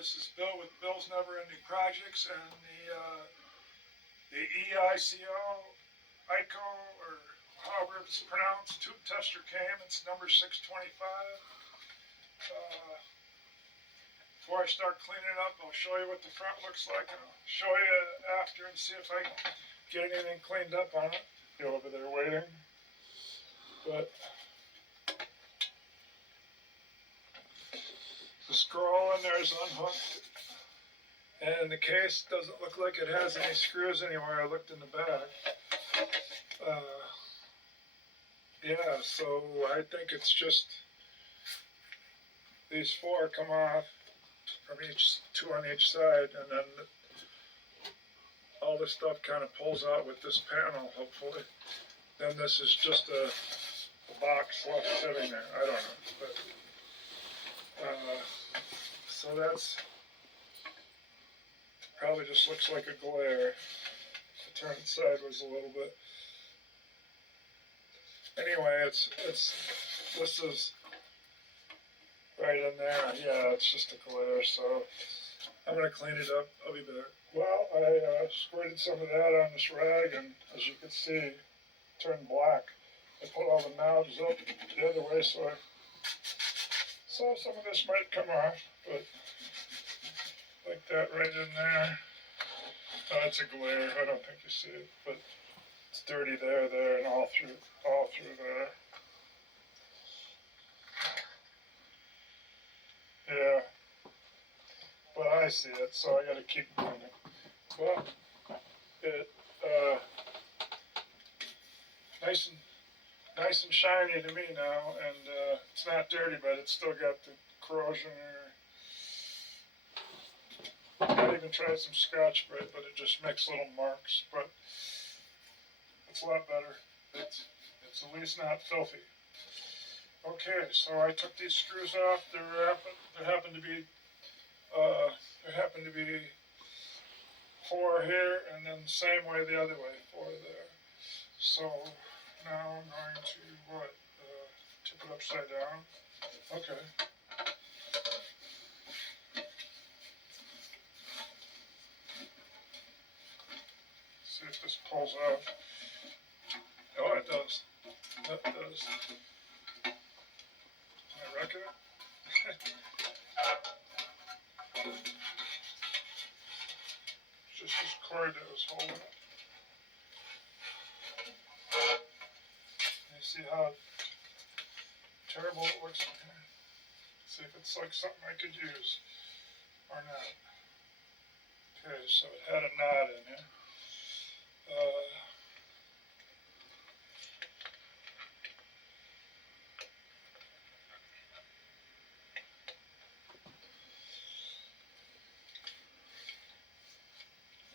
This is Bill with Bill's Never Ending Projects, and the EICO, ICO, or however it's pronounced, tube tester came. It's number 625. Before I start cleaning it up, I'll show you what the front looks like, and I'll show you after and see if I can get anything cleaned up on it. You're over there waiting, but the scroll in there is unhooked, and the case doesn't look like it has any screws anywhere. I looked in the back. Yeah, so I think it's just these four come off from two on each side, and then all this stuff kind of pulls out with this panel, hopefully. Then this is just a box left sitting there. I don't know, but so that's probably just looks like a glare. I turn it sideways a little bit. Anyway, this is right in there. Yeah, it's just a glare, so I'm gonna clean it up. I'll be back. Well, I squirted some of that on this rag, and as you can see, it turned black. I put all the knobs up the other way, so some of this might come off, but like that right in there. Oh, it's a glare. I don't think you see it, but it's dirty there, and all through there. Yeah, but I see it, so I gotta keep doing it. But it nice and shiny to me now, and it's not dirty, but it's still got the corrosion there. I even tried some Scotch Brite, but it just makes little marks. But it's a lot better. It's at least not filthy. Okay, so I took these screws off. There happened to be four here, and then the same way the other way, four there. So now I'm going to tip it upside down. Okay. See if this pulls out. Oh, it does. That does. I reckon it. Just this cord that was holding it. You see how terrible it looks in here. See if it's like something I could use or not. Okay, so it had a knot in here.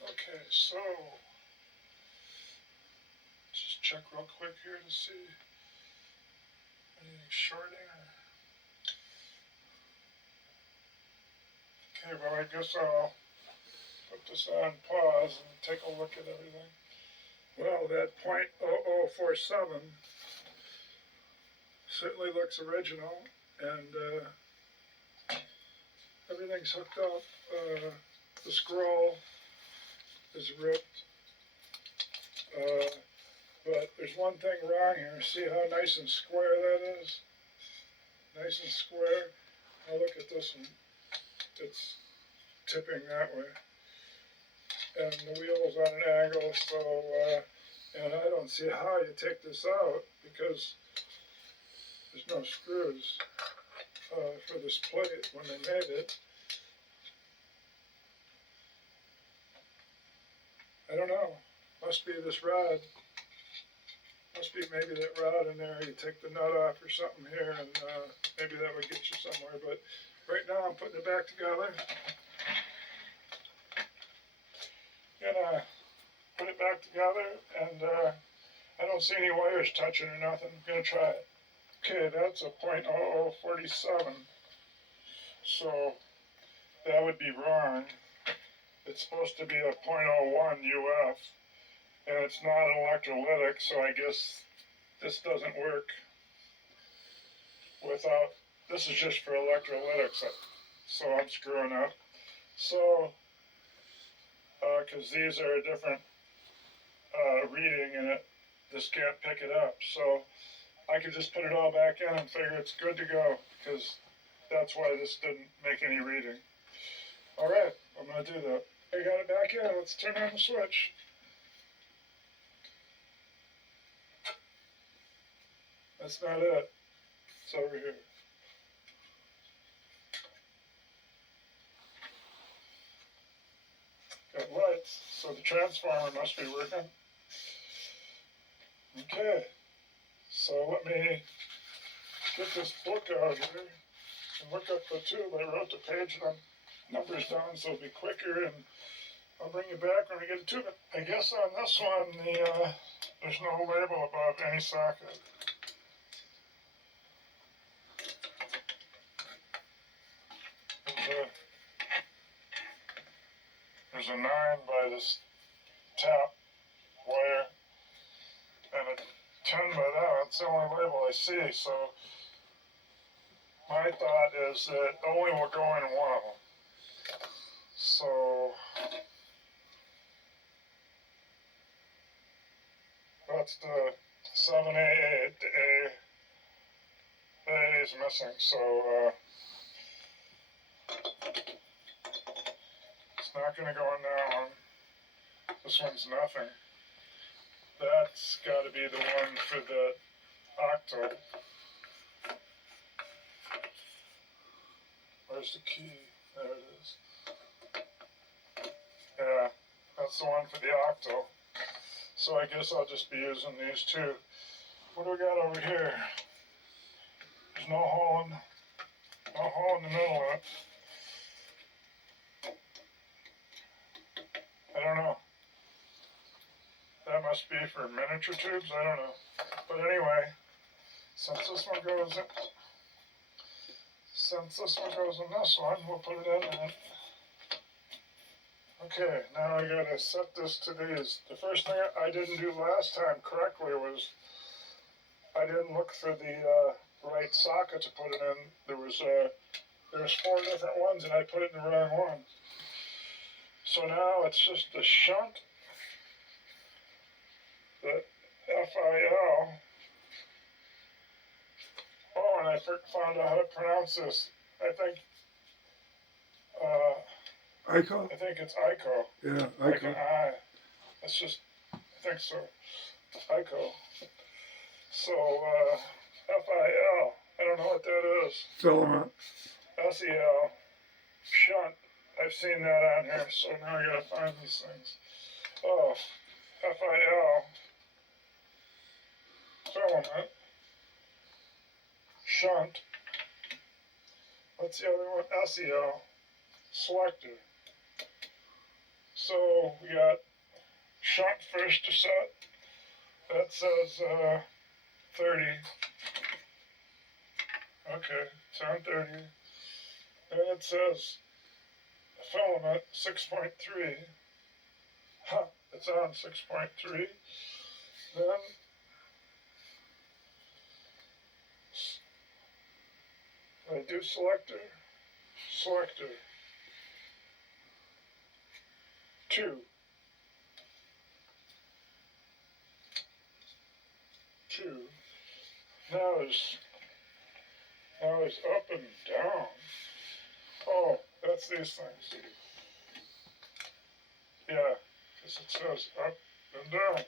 Okay, so just check real quick here to see anything shorting. Okay, well, I guess I'll put this on pause and take a look at everything. Well, that .0047 certainly looks original, and everything's hooked up. The scroll is ripped, but there's one thing wrong here. See how nice and square that is? Nice and square. Now look at this one. It's tipping that way, and the wheel's on an angle, so and I don't see how you take this out because there's no screws for this plate when they made it. I don't know. Must be this rod. Must be maybe that rod in there. You take the nut off or something here, and maybe that would get you somewhere. But right now I'm putting it back together. Gonna put it back together, and I don't see any wires touching or nothing. I'm gonna try it. Okay, that's a .0047. So that would be wrong. It's supposed to be a .01 UF, and it's not an electrolytic, so I guess this doesn't work without, this is just for electrolytics, so I'm screwing up. So, because these are a different reading and this can't pick it up. So I could just put it all back in and figure it's good to go, because that's why this didn't make any reading. All right, I'm going to do that. I got it back in. Let's turn on the switch. That's not it. It's over here. Got lights, so the transformer must be working. Okay, so let me get this book out here and look up the tube. I wrote the page numbers down so it'll be quicker, and I'll bring you back when we get a tube. I guess on this one, there's no label above any socket. There's a 9 by this tap wire and a 10 by that. That's the only label I see. So my thought is that only will go in one of them. So that's the 7A8. The A is missing. So it's not going to go in that one. This one's nothing. That's got to be the one for the octal. Where's the key? There it is. Yeah, that's the one for the octal. So I guess I'll just be using these two. What do we got over here? There's no hole in the middle of it. I don't know. That must be for miniature tubes, I don't know. But anyway, since this one goes in this one, we'll put it in there. Okay, now I gotta set this to these. The first thing I didn't do last time correctly was I didn't look for the right socket to put it in. There was 4 different ones and I put it in the wrong one. So now it's just the shunt, the FIL. Oh, and I found out how to pronounce this. I think ICO? I think it's ICO. Yeah, Like an ICO. I. It's just, I think so. ICO. So, FIL. I don't know what that is. Filament. SEL. Shunt. I've seen that on here, so now I gotta find these things. Oh, FIL. Filament. Shunt. What's the other one? SEL. Selector. So we got shunt first to set. That says 30. Okay, it's on 30. Then it says filament 6.3. Huh, it's on 6.3. Then I do selector. 2. 2. Now it's up and down. Oh, that's these things. Yeah, because it says up and down.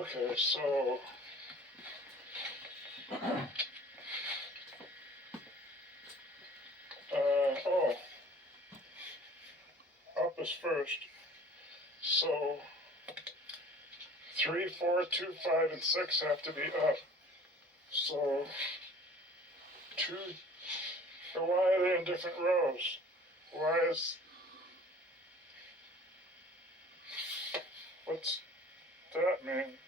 Okay, so up is first. So 3, 4, 2, 5, and 6 have to be up. So 2. But why are they in different rows? What's that mean?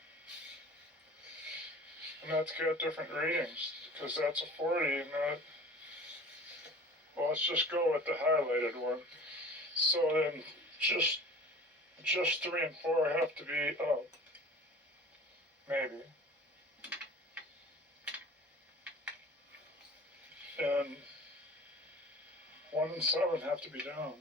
And that's got different readings, because that's a 40 and that, well, let's just go with the highlighted one. So then just 3 and 4 have to be up. Maybe. And 1 and 7 have to be down.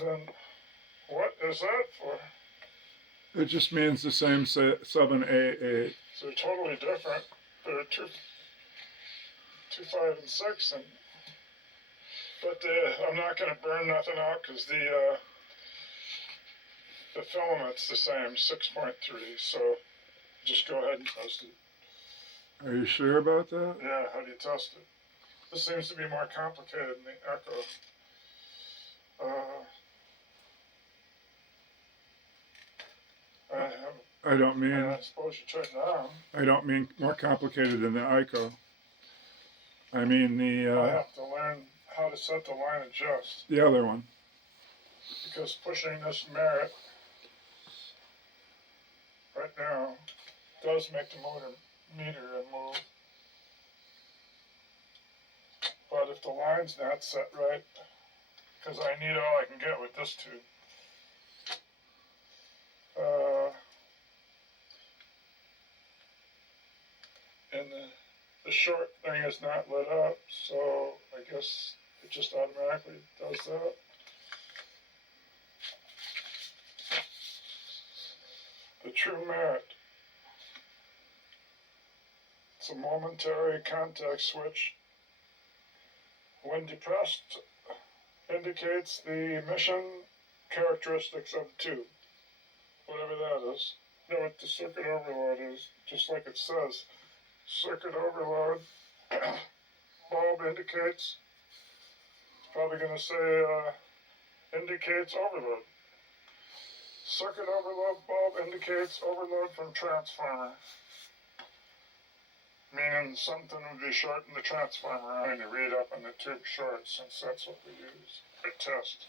then what is that for? It just means the same 7A8. So they're totally different. They're 2, 5, and 6, but I'm not going to burn nothing out because the filament's the same, 6.3. So just go ahead and test it. Are you sure about that? Yeah. How do you test it? This seems to be more complicated than the Echo. I don't mean. I suppose you check now. I don't mean more complicated than the Echo. I mean the. I have to learn how to set the line adjust. The other one. Because pushing this merit right now does make the meter move. But if the line's not set right, because I need all I can get with this tube. And the short thing is not lit up, so I guess it just automatically does that. The true merit. It's a momentary contact switch. When depressed, indicates the emission characteristics of the tube, whatever that is. You know what the circuit overload is, just like it says. Circuit overload, bulb indicates, it's probably going to say indicates overload. Circuit overload bulb indicates overload from transformer. Meaning something would be short in the transformer. I'm going to read up on the tube short since that's what we use. Bit test.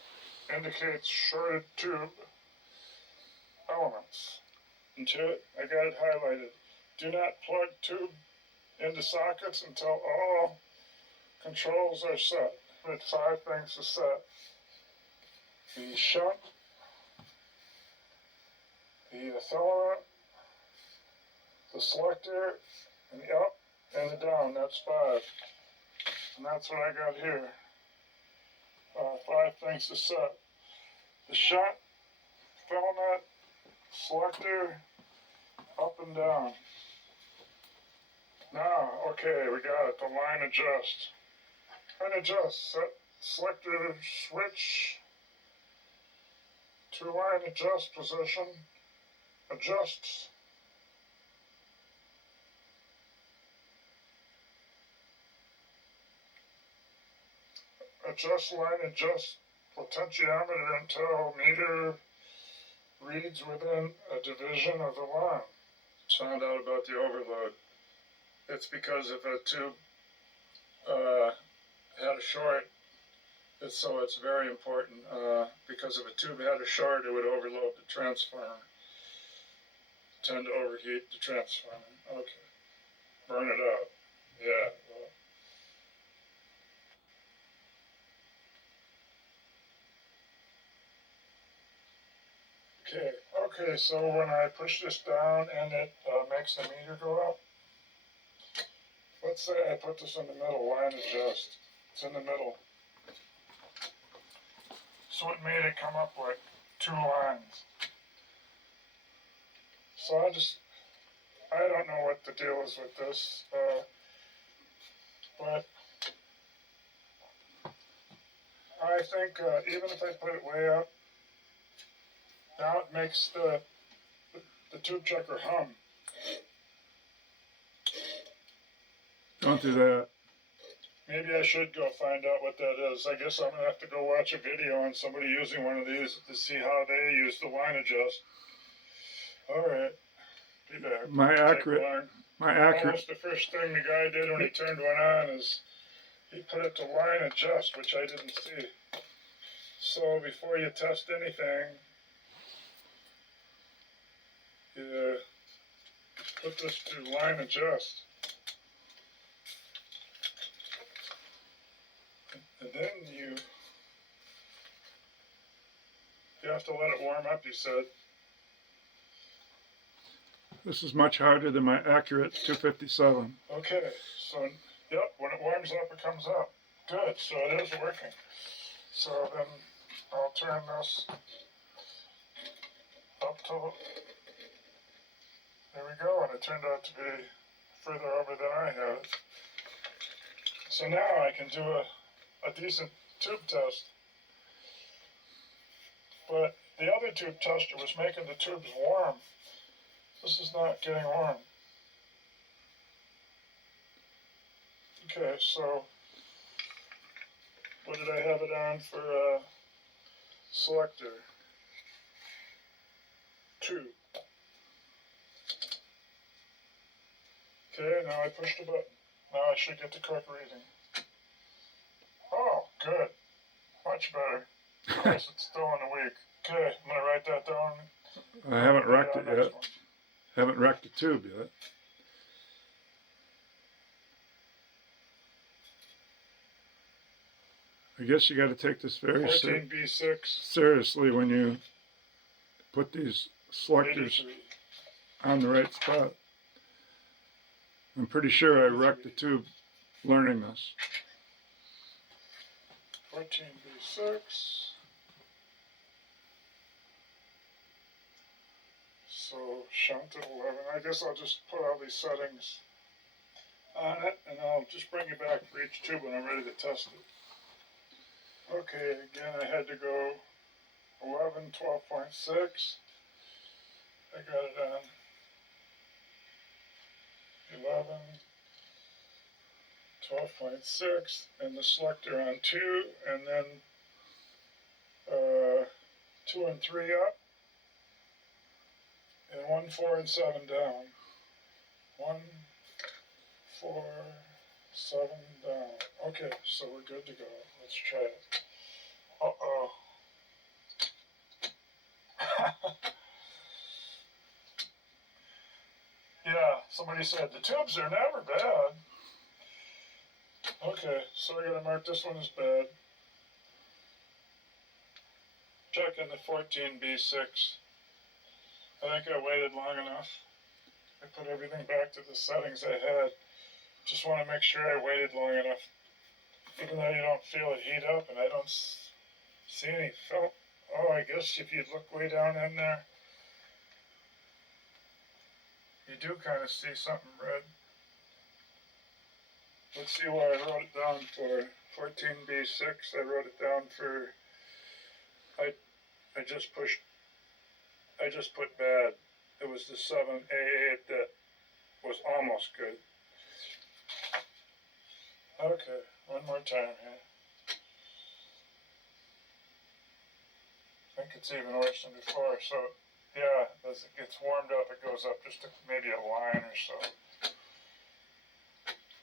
Indicates shorted tube elements. Into it, I got it highlighted. Do not plug tube into sockets until all controls are set. With 5 things to set. The shunt, the filament, the selector, and the up and the down. That's 5. And that's what I got here. 5 things to set. The shunt, filament, selector, up and down. Now, okay, we got it. The line adjust. Line adjust. Set selector switch to line adjust position. Adjusts. Adjust line adjust potentiometer until meter reads within a division of the line. Found out about the overload. It's because if a tube had a short, so it's very important, because if a tube had a short, it would overload the transformer. Tend to overheat the transformer. Okay. Burn it up. Yeah. Okay, so when I push this down and it makes the meter go up, let's say I put this in the middle, line adjust. It's in the middle. So it made it come up like 2 lines. So I don't know what the deal is with this, but I think even if I put it way up, now it makes the tube checker hum. Don't do that. Maybe I should go find out what that is. I guess I'm going to have to go watch a video on somebody using one of these to see how they use the line adjust. Alright. Be back. Almost the first thing the guy did when he turned one on is he put it to line adjust, which I didn't see. So before you test anything, you put this to line adjust. And then you have to let it warm up, you said. This is much harder than my accurate 257. Okay, so, yep, when it warms up, it comes up. Good, so it is working. So then I'll turn this up to, there we go, and it turned out to be further over than I had it. So now I can do a decent tube test. But the other tube tester was making the tubes warm. This is not getting warm. Okay, so what did I have it on for selector? 2. Okay, now I push the button. Now I should get the correct reading. Oh, good. Much better. Of course, it's still in the week. Okay, I'm going to write that down. I haven't wrecked it yet. Haven't wrecked the tube yet. I guess you got to take this very 14B6. seriously when you put these selectors 83. on the right spot. I'm pretty sure I wrecked the tube learning this. 14B6. So shunted 11. I guess I'll just put all these settings on it, and I'll just bring it back for each tube when I'm ready to test it. Okay, again I had to go 11, 12.6. I got it on 11, 12.6, and the selector on 2, and then 2 and 3 up, and 1, 4, and 7 down. 1, 4, 7 down. Okay, so we're good to go. Let's try it. Uh-oh. Yeah, somebody said the tubes are never bad. Okay, so I gotta mark this one as bad. Checking the 14B6. I think I waited long enough. I put everything back to the settings I had. Just want to make sure I waited long enough. Even though you don't feel it heat up, and I don't see any film. Oh, I guess if you look way down in there, you do kind of see something red. Let's see what I wrote it down for. 14B6, I wrote it down for, I just put bad. It was the 7A8 that was almost good. Okay, one more time here. I think it's even worse than before, so yeah, as it gets warmed up, it goes up just maybe a line or so.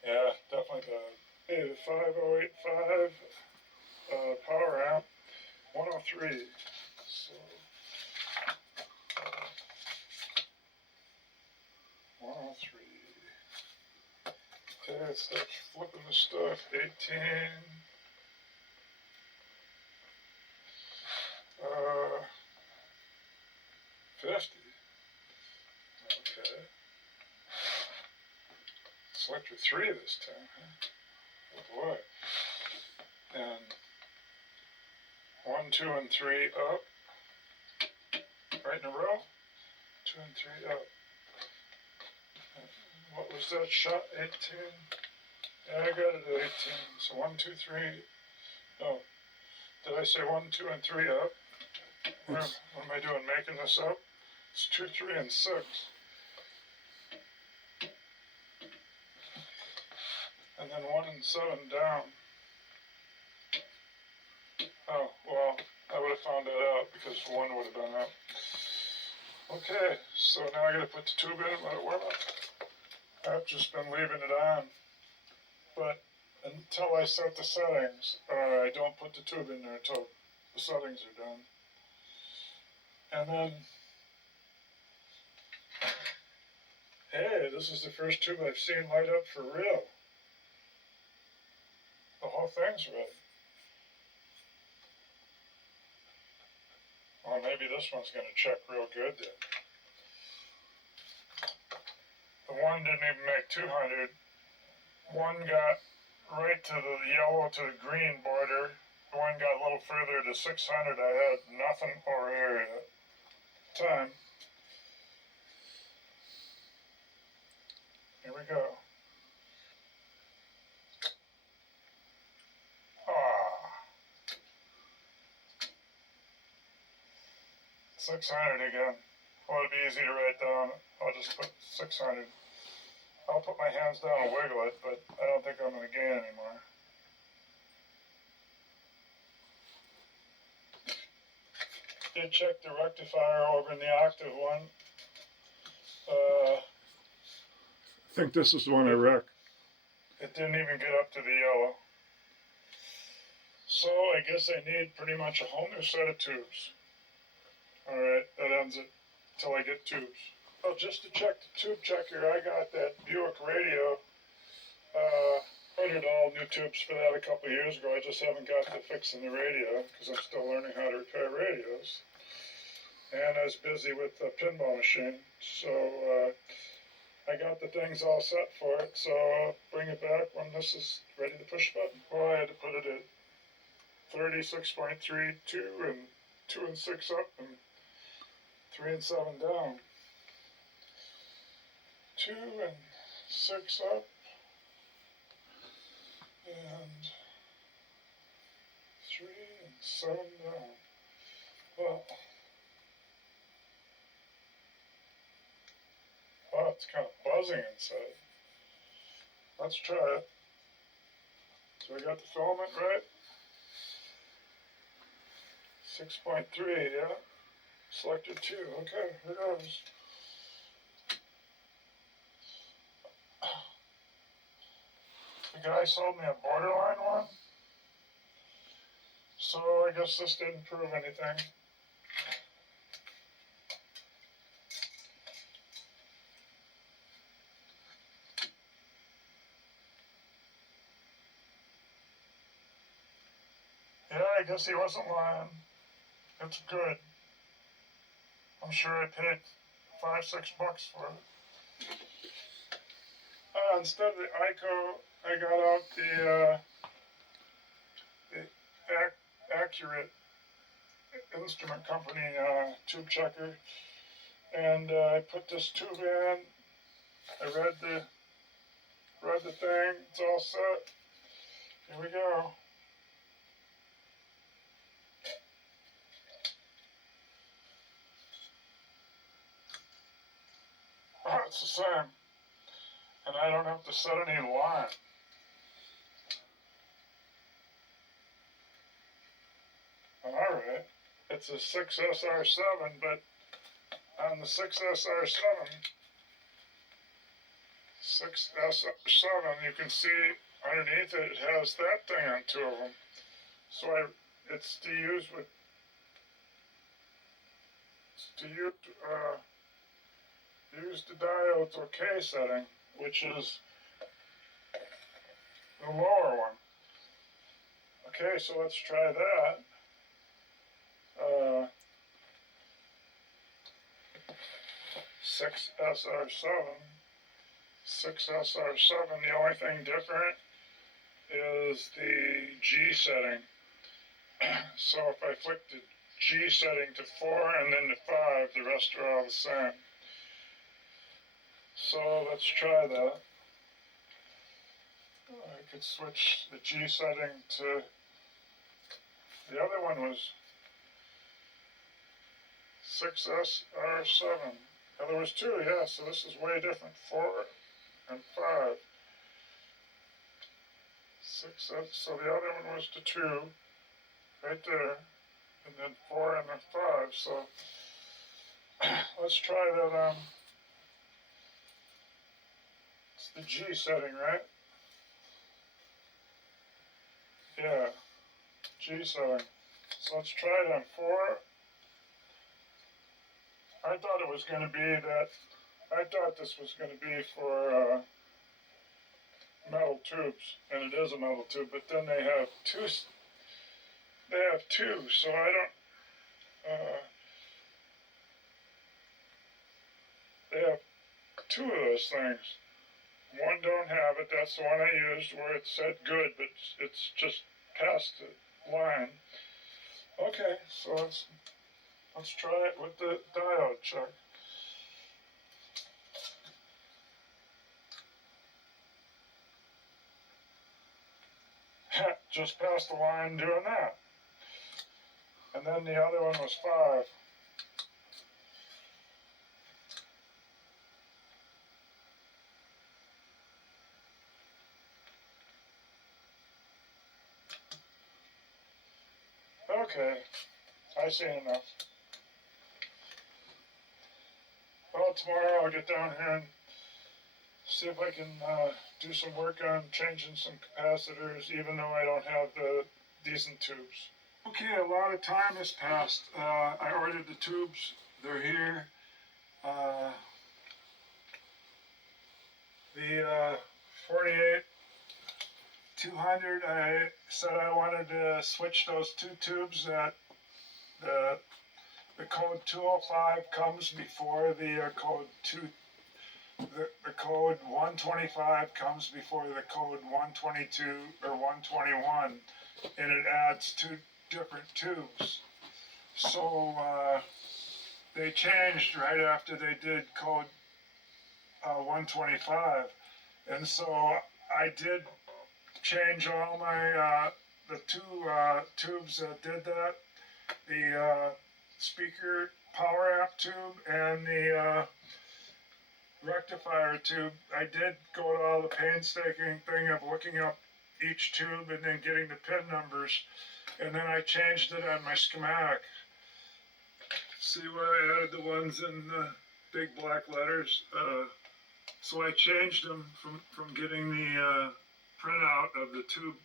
Yeah, definitely bad. Hey, the 5085 power amp, 103. So, 103. Okay, let's start flipping the stuff. 18. 50. Okay. Selector 3 this time, huh? Oh boy. And 1, 2, and 3 up. Right in a row. 2 and 3 up. What was that shot? 18? Yeah, I got it at 18. So 1, 2, 3. No. Did I say 1, 2, and 3 up? What am I doing? Making this up? It's 2, 3, and 6. And then 1 and 7 down. Oh, well, I would have found that out because 1 would have been up. Okay, so now I gotta put the tube in and let it warm up. I've just been leaving it on, but until I set the settings, I don't put the tube in there until the settings are done. And then, hey, this is the first tube I've seen light up for real. The whole thing's red. Well, maybe this one's going to check real good then. The one didn't even make 200. One got right to the yellow to the green border, the one got a little further to 600, I had nothing over here at the time. Here we go. Ah, 600 again. Well, it'd be easy to write down. I'll just put 600. I'll put my hands down and wiggle it, but I don't think I'm going to gain anymore. Did check the rectifier over in the octave one. I think this is the one I wrecked. It didn't even get up to the yellow. So I guess I need pretty much a whole new set of tubes. Alright, that ends it till I get tubes. Oh, just to check the tube checker, I got that Buick radio. Ordered all new tubes for that a couple of years ago. I just haven't got to fixing the radio because I'm still learning how to repair radios. And I was busy with the pinball machine, so I got the things all set for it. So I'll bring it back when this is ready to push the button. Well, I had to put it at 36.32 and 2 and 6 up and 3 and 7 down. 2 and 6 up and 3 and 7 down. Well, wow, it's kind of buzzing inside. Let's try it. So we got the filament right. 6.3, yeah. Selected 2. Okay, here goes. The guy sold me a borderline one. So I guess this didn't prove anything. Yeah, I guess he wasn't lying. It's good. I'm sure I paid $5-6 for it. Instead of the ICO, I got out the Accurate Instrument Company tube checker, and I put this tube in. I read the thing. It's all set. Here we go. Oh, it's the same. And I don't have to set any line. Alright. It's a 6SR7, but on the 6SR7, you can see underneath it, it has that thing on 2 of them. So it's to use the diode's OK setting, which is the lower one. Okay, so let's try that. 6SR7. The only thing different is the G setting. So if I flick the G setting to 4 and then to 5, the rest are all the same. So let's try that. I could switch the G setting to, the other one was 6SR7. Now there was 2, yeah, so this is way different. 4 and 5. 6, so the other one was the 2, right there, and then 4 and then 5. So let's try that. It's the G setting, right? Yeah, G setting. So let's try it on 4. I thought it was going to be that. I thought this was going to be for metal tubes, and it is a metal tube. But then they have 2. They have 2, so I don't. They have 2 of those things. One don't have it. That's the one I used where it said good, but it's just past the line. Okay, so let's try it with the diode check. Just passed the line doing that. And then the other one was 5. Okay, I see enough. Well, tomorrow I'll get down here and see if I can do some work on changing some capacitors, even though I don't have the decent tubes. Okay, a lot of time has passed. I ordered the tubes. They're here. The 48 200, I said I wanted to switch those 2 tubes that the code 205 comes before the code 2. The code 125 comes before the code 122 or 121, and it adds 2 different tubes. So they changed right after they did code 125, and so I did change all my the 2 tubes that did that, the speaker power amp tube and the rectifier tube. I did go to all the painstaking thing of looking up each tube and then getting the pin numbers, and then I changed it on my schematic. See where I added the ones in the big black letters? So I changed them from getting the printout of the tube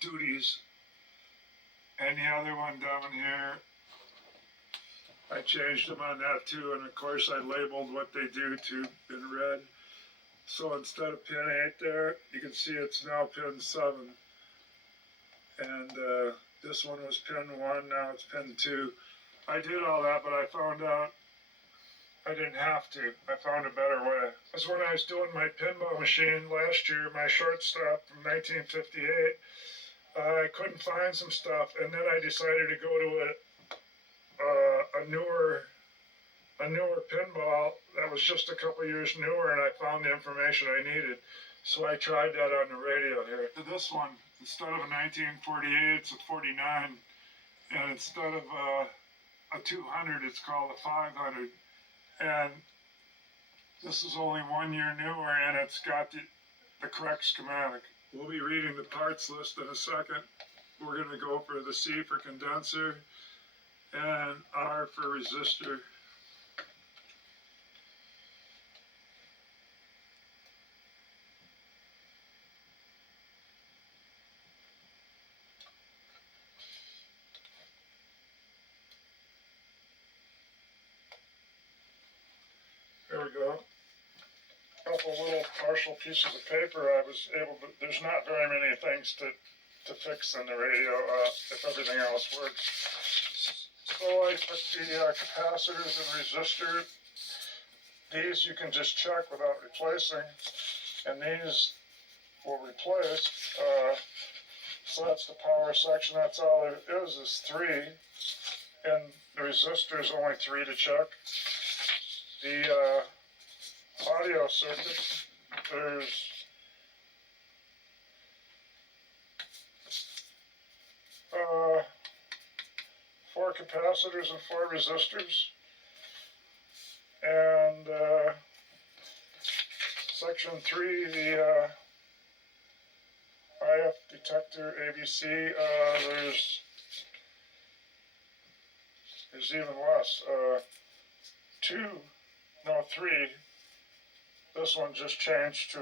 duties, and the other one down here, I changed them on that too, and of course I labeled what they do to in red. So instead of pin 8 there, you can see it's now pin 7. And this one was pin 1, now it's pin 2. I did all that, but I found out I didn't have to. I found a better way. Because when I was doing my pinball machine last year, my shortstop from 1958, I couldn't find some stuff, and then I decided to go to a newer pinball that was just a couple years newer, and I found the information I needed. So I tried that on the radio here. This one, instead of a 1948, it's a 49, and instead of a 200, it's called a 500. And this is only 1 year newer, and it's got the correct schematic. We'll be reading the parts list in a second. We're going to go for the C for condenser and R for resistor. There we go. A couple little partial pieces of paper I was able to, there's not very many things to fix in the radio if everything else works. So I took the capacitors and resistor. These you can just check without replacing, and these will replace. So that's the power section. That's all there is 3, and the resistor is only 3 to check. The audio circuit, there's 4 capacitors and 4 resistors, and section 3, the IF detector ABC, there's even less, 3. This one just changed to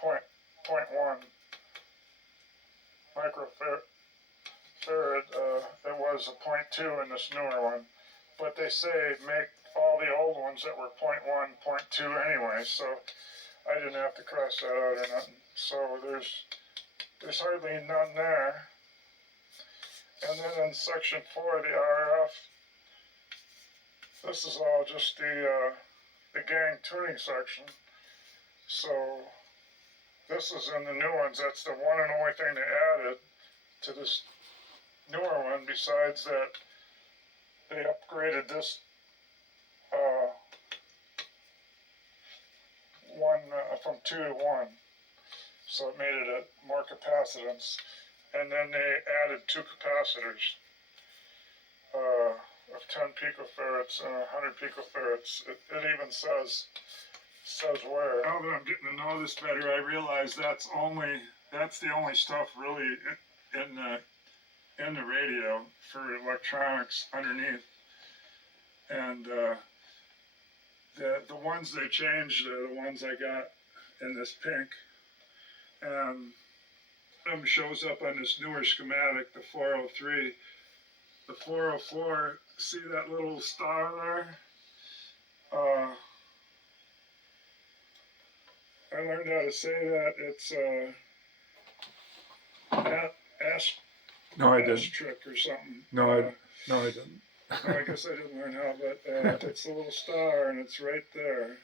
point 0.1 microfarad. It was a 0.2 in this newer one, but they say make all the old ones that were 0.1, 0.2 anyway, so I didn't have to cross that out or nothing. So there's hardly none there. And then in section 4, the RF, this is all just the gang tuning section. So This is in the new ones. That's the one and only thing they added to this newer one. Besides that, they upgraded this one from 2 to 1, so it made it a more capacitance. And then they added 2 capacitors of 10 picofarads and 100 picofarads. It even says where. Now that I'm getting to know this better, I realize that's the only stuff really in the radio for electronics underneath. And the ones they changed are the ones I got in this pink. And them shows up on this newer schematic, the 403. The 404, see that little star there? I learned how to say that. It's No, I didn't. asterisk or something. No, I didn't. I guess I didn't learn how, but it's a little star and it's right there.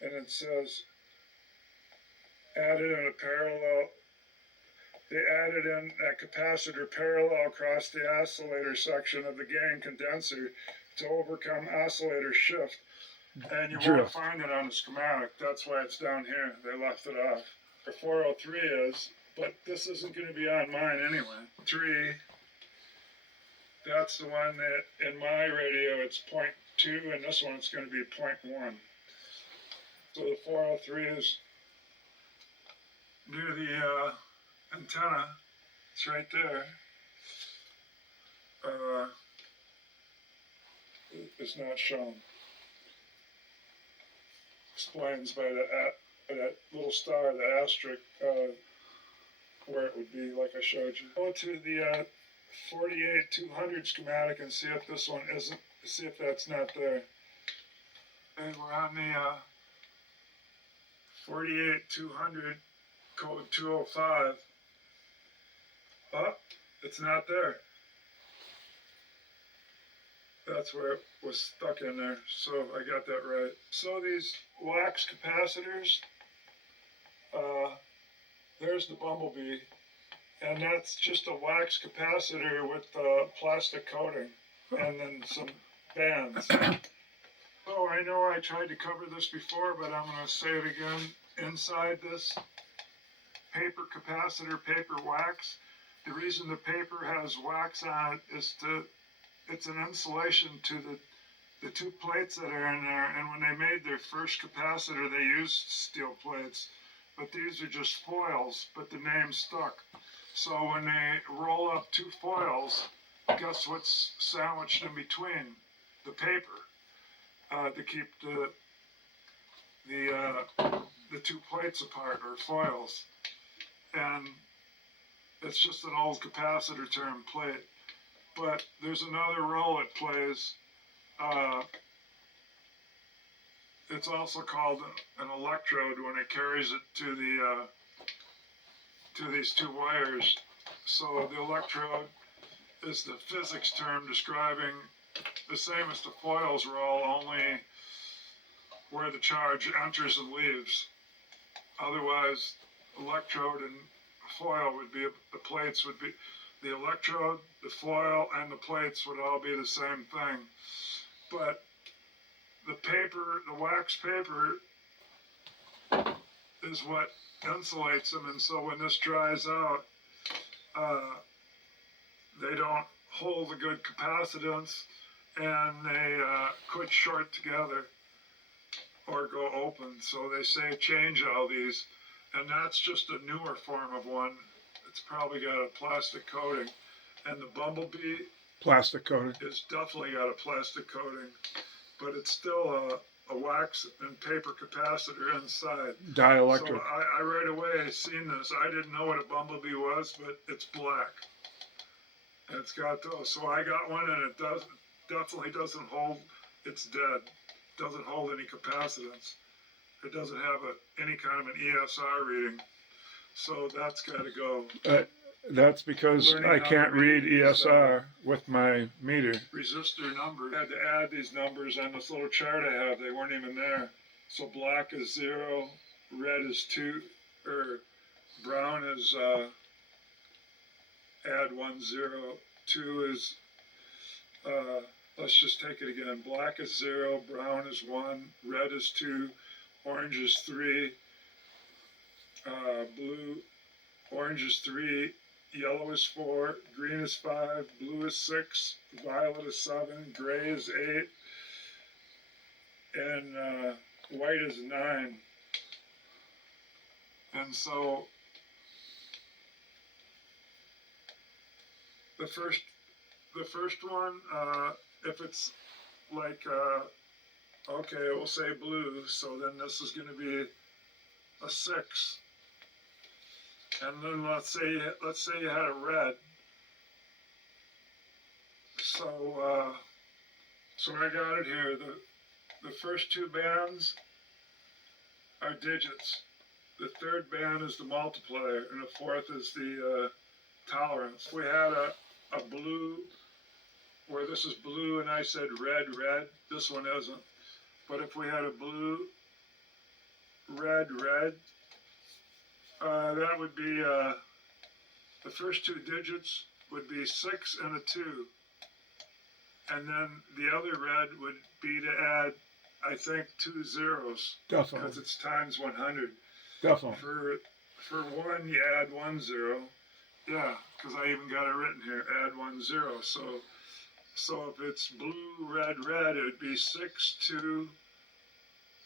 And it says, added in a parallel, they added in that capacitor parallel across the oscillator section of the gain condenser to overcome oscillator shift. And you won't find it on the schematic. That's why it's down here. They left it off. The 403 is, but this isn't going to be on mine anyway. 3, that's the one that in my radio it's 0.2, and this one it's going to be 0.1. So the 403 is near the antenna. It's right there. It's not shown. Explains by that little star, the asterisk, where it would be, like I showed you. Go to the 48200 schematic and see if this one isn't. See if that's not there. And we're on the 48200 code 205. Oh, it's not there. That's where it was stuck in there, so I got that right. So these wax capacitors, there's the Bumblebee, and that's just a wax capacitor with plastic coating, and then some bands. Oh, I know I tried to cover this before, but I'm going to say it again. Inside this paper capacitor, paper wax, the reason the paper has wax on it is it's an insulation to the 2 plates that are in there, and when they made their first capacitor, they used steel plates, but these are just foils, but the name stuck. So when they roll up 2 foils, guess what's sandwiched in between? The paper, to keep the 2 plates apart, or foils. And it's just an old capacitor term, plate. But there's another role it plays. It's also called an electrode when it carries it to these 2 wires. So the electrode is the physics term describing the same as the foils role, only where the charge enters and leaves. Otherwise, electrode and foil would be, the plates would be, the electrode, the foil, and the plates would all be the same thing. But the paper, the wax paper, is what insulates them, and so when this dries out, they don't hold a good capacitance, and they could short together or go open. So they say change all these, and that's just a newer form of one. It's probably got a plastic coating, and the Bumblebee Plastic coating. It's definitely got a plastic coating, but it's still a wax and paper capacitor inside. Dielectric. So I right away seen this. I didn't know what a Bumblebee was, but it's black. And it's got those. So I got one, and it definitely doesn't hold. It's dead. Doesn't hold any capacitance. It doesn't have any kind of an ESR reading. So that's got to go. That's because I can't read ESR with my meter. Resistor number. I had to add these numbers on this little chart I have. They weren't even there. So black is 0, red is 2, or brown is add 1 0. 2 is let's just take it again. Black is 0, brown is 1, red is 2, orange is 3, blue, orange is 3, yellow is 4, green is 5, blue is 6, violet is 7, gray is 8, and white is 9. And so the first one, if it's like okay, we'll say blue, so then this is going to be a 6. And then let's say you had a red. So so I got it here. The first 2 bands are digits. The third band is the multiplier, and the fourth is the tolerance. If we had a blue, where this is blue and I said red, this one isn't. But if we had a blue, red, that would be, the first 2 digits would be 6 and a 2. And then the other red would be to add, I think, 2 zeros. Definitely. Because it's times 100. Definitely. For 1, you add 1 0. Yeah, because I even got it written here, add 1 0. So if it's blue, red, it would be 6 2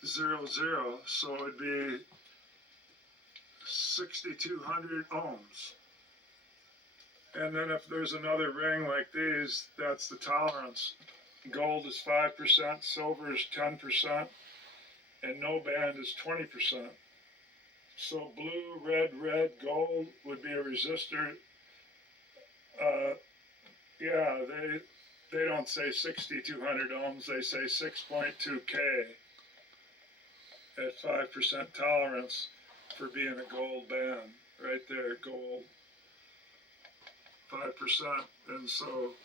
0 0. So it would be 6,200 ohms. And then if there's another ring like these, that's the tolerance. Gold is 5%, silver is 10%, and no band is 20%. So blue, red, gold would be a resistor. Yeah, they don't say 6,200 ohms, they say 6.2K at 5% tolerance for being a gold band. Right there, gold, 5%. And so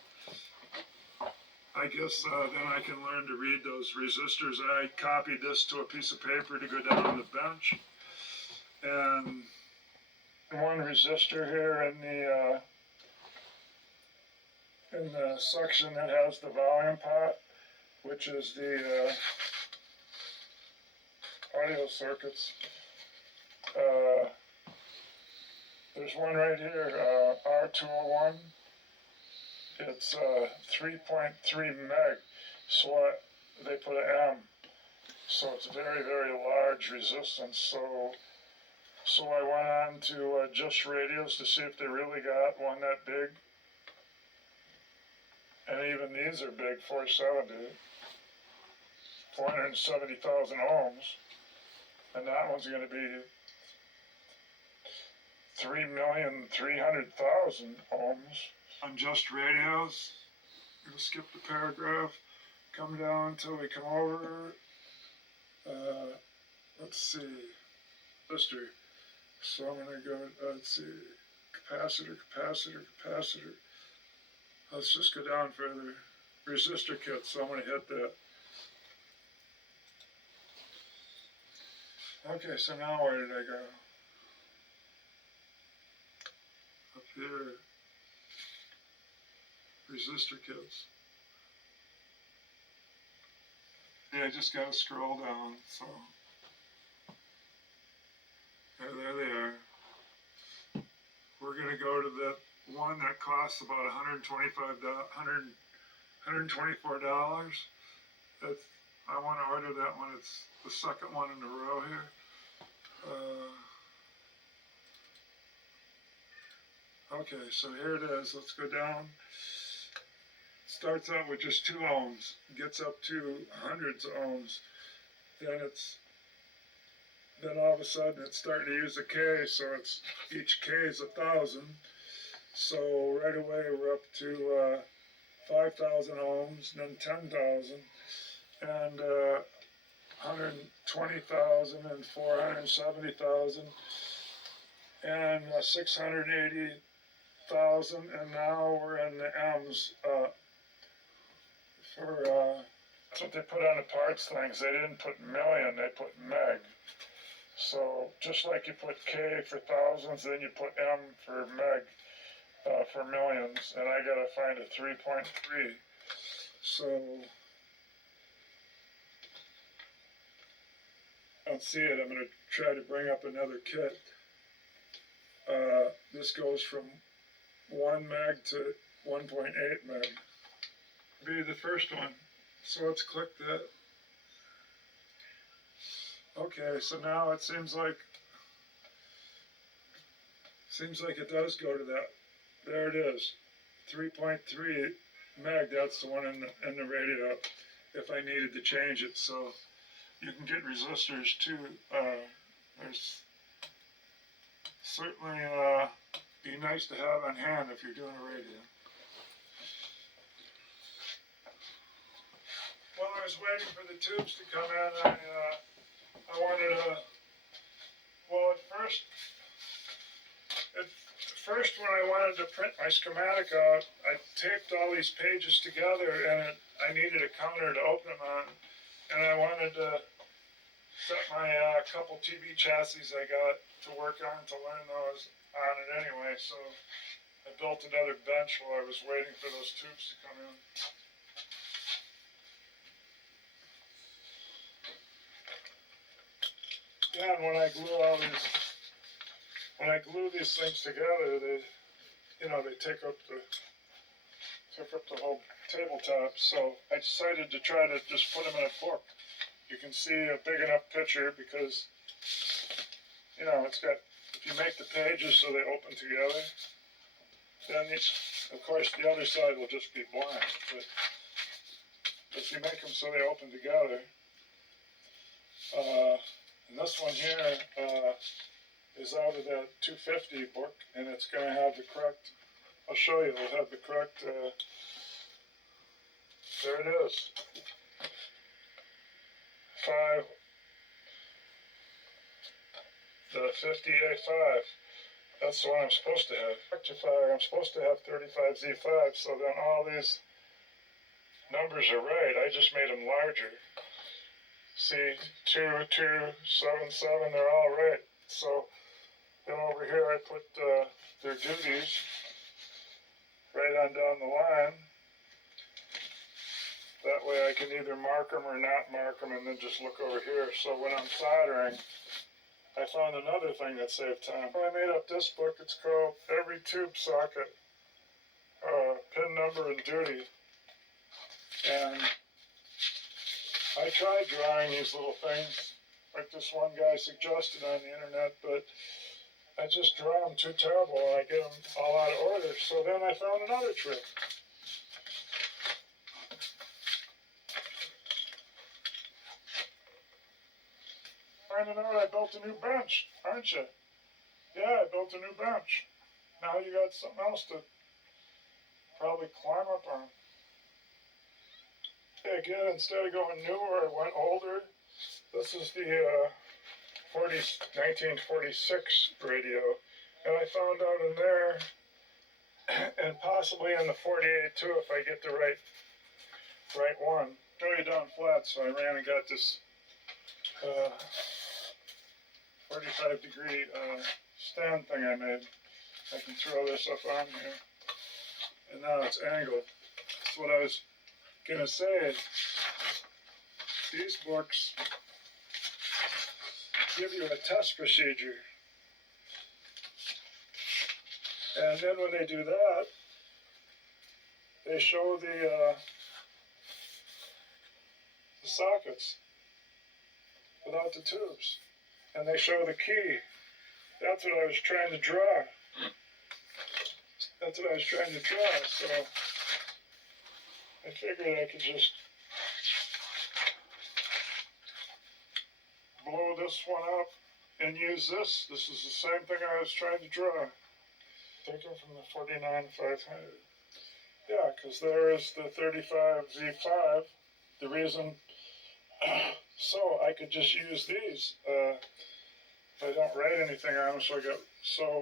I guess then I can learn to read those resistors. I copied this to a piece of paper to go down on the bench. And one resistor here in the section that has the volume pot, which is the audio circuits. There's one right here, R201. It's 3.3 meg, so they put an M. So it's very, very large resistance. So I went on to Just Radios to see if they really got one that big. And even these are big, 470,000 ohms. And that one's going to be 3,300,000 ohms. On Just Radios, we'll skip the paragraph, come down until we come over, let's see, resistor. So I'm going to go, let's see, capacitor. Let's just go down further. Resistor kit, so I'm going to hit that. Okay, so now where did I go? Up here. Resistor kits. Yeah, I just gotta scroll down, so. There they are. We're gonna go to the one that costs about $124. That's, I want to order that one. It's the second one in a row here. Okay, so here it is. Let's go down. Starts out with just 2 ohms, gets up to hundreds of ohms. Then all of a sudden it's starting to use a K, so it's each K is 1,000. So right away we're up to 5,000 ohms, then 10,000, and 120,000, and 470,000, and 680,000, and now we're in the M's. That's what they put on the parts things. They didn't put million, they put meg. So just like you put K for thousands, then you put M for meg, for millions, and I gotta find a 3.3. So I don't see it. I'm gonna try to bring up another kit. This goes from 1 meg to 1.8 meg. Be the first one. So let's click that. Okay, so now it seems like it does go to that. There it is, 3.3 meg. That's the one in the radio. If I needed to change it, so you can get resistors too. There's certainly be nice to have on hand if you're doing a radio. While I was waiting for the tubes to come in, I wanted to. Well, at first when I wanted to print my schematic out, I taped all these pages together, and I needed a counter to open them on, and I wanted to set my couple TB chassis I got to work on to learn those on it anyway. So I built another bench while I was waiting for those tubes to come in. Yeah, and when I glue these things together, they take up the whole tabletop. So I decided to try to just put them in a book. You can see a big enough picture because, it's got, if you make the pages so they open together, then of course the other side will just be blank. But if you make them so they open together, and this one here is out of that 250 book, and it's going to have the correct, I'll show you, it'll have the correct, there it is. 50A5. That's the one I'm supposed to have. Rectifier, I'm supposed to have 35Z5, so then all these numbers are right. I just made them larger. See, 2277, they're all right. So then over here I put their duties right on down the line. That way I can either mark them or not mark them, and then just look over here. So when I'm soldering, I found another thing that saved time. When I made up this book, it's called Every Tube Socket, Pin Number and Duty. And I tried drawing these little things, like this one guy suggested on the internet, but I just draw them too terrible and I get them all out of order. So then I found another trick. Finding out I built a new bench, aren't you? Yeah, I built a new bench. Now you got something else to probably climb up on. Again, instead of going newer, I went older. This is the 1946 radio. And I found out in there, and possibly in the 48 too, if I get the right one. Show you down flat, so I ran and got this 45-degree stand thing I made. I can throw this up on here. And now it's angled. That's what I was gonna say. These books give you a test procedure. And then when they do that, they show the sockets without the tubes. And they show the key. That's what I was trying to draw. So I figured I could just blow this one up and use this. This is the same thing I was trying to draw. Taken from the 49500. Yeah, because there is the 35Z5. The reason, so I could just use these. If I don't write anything on them, so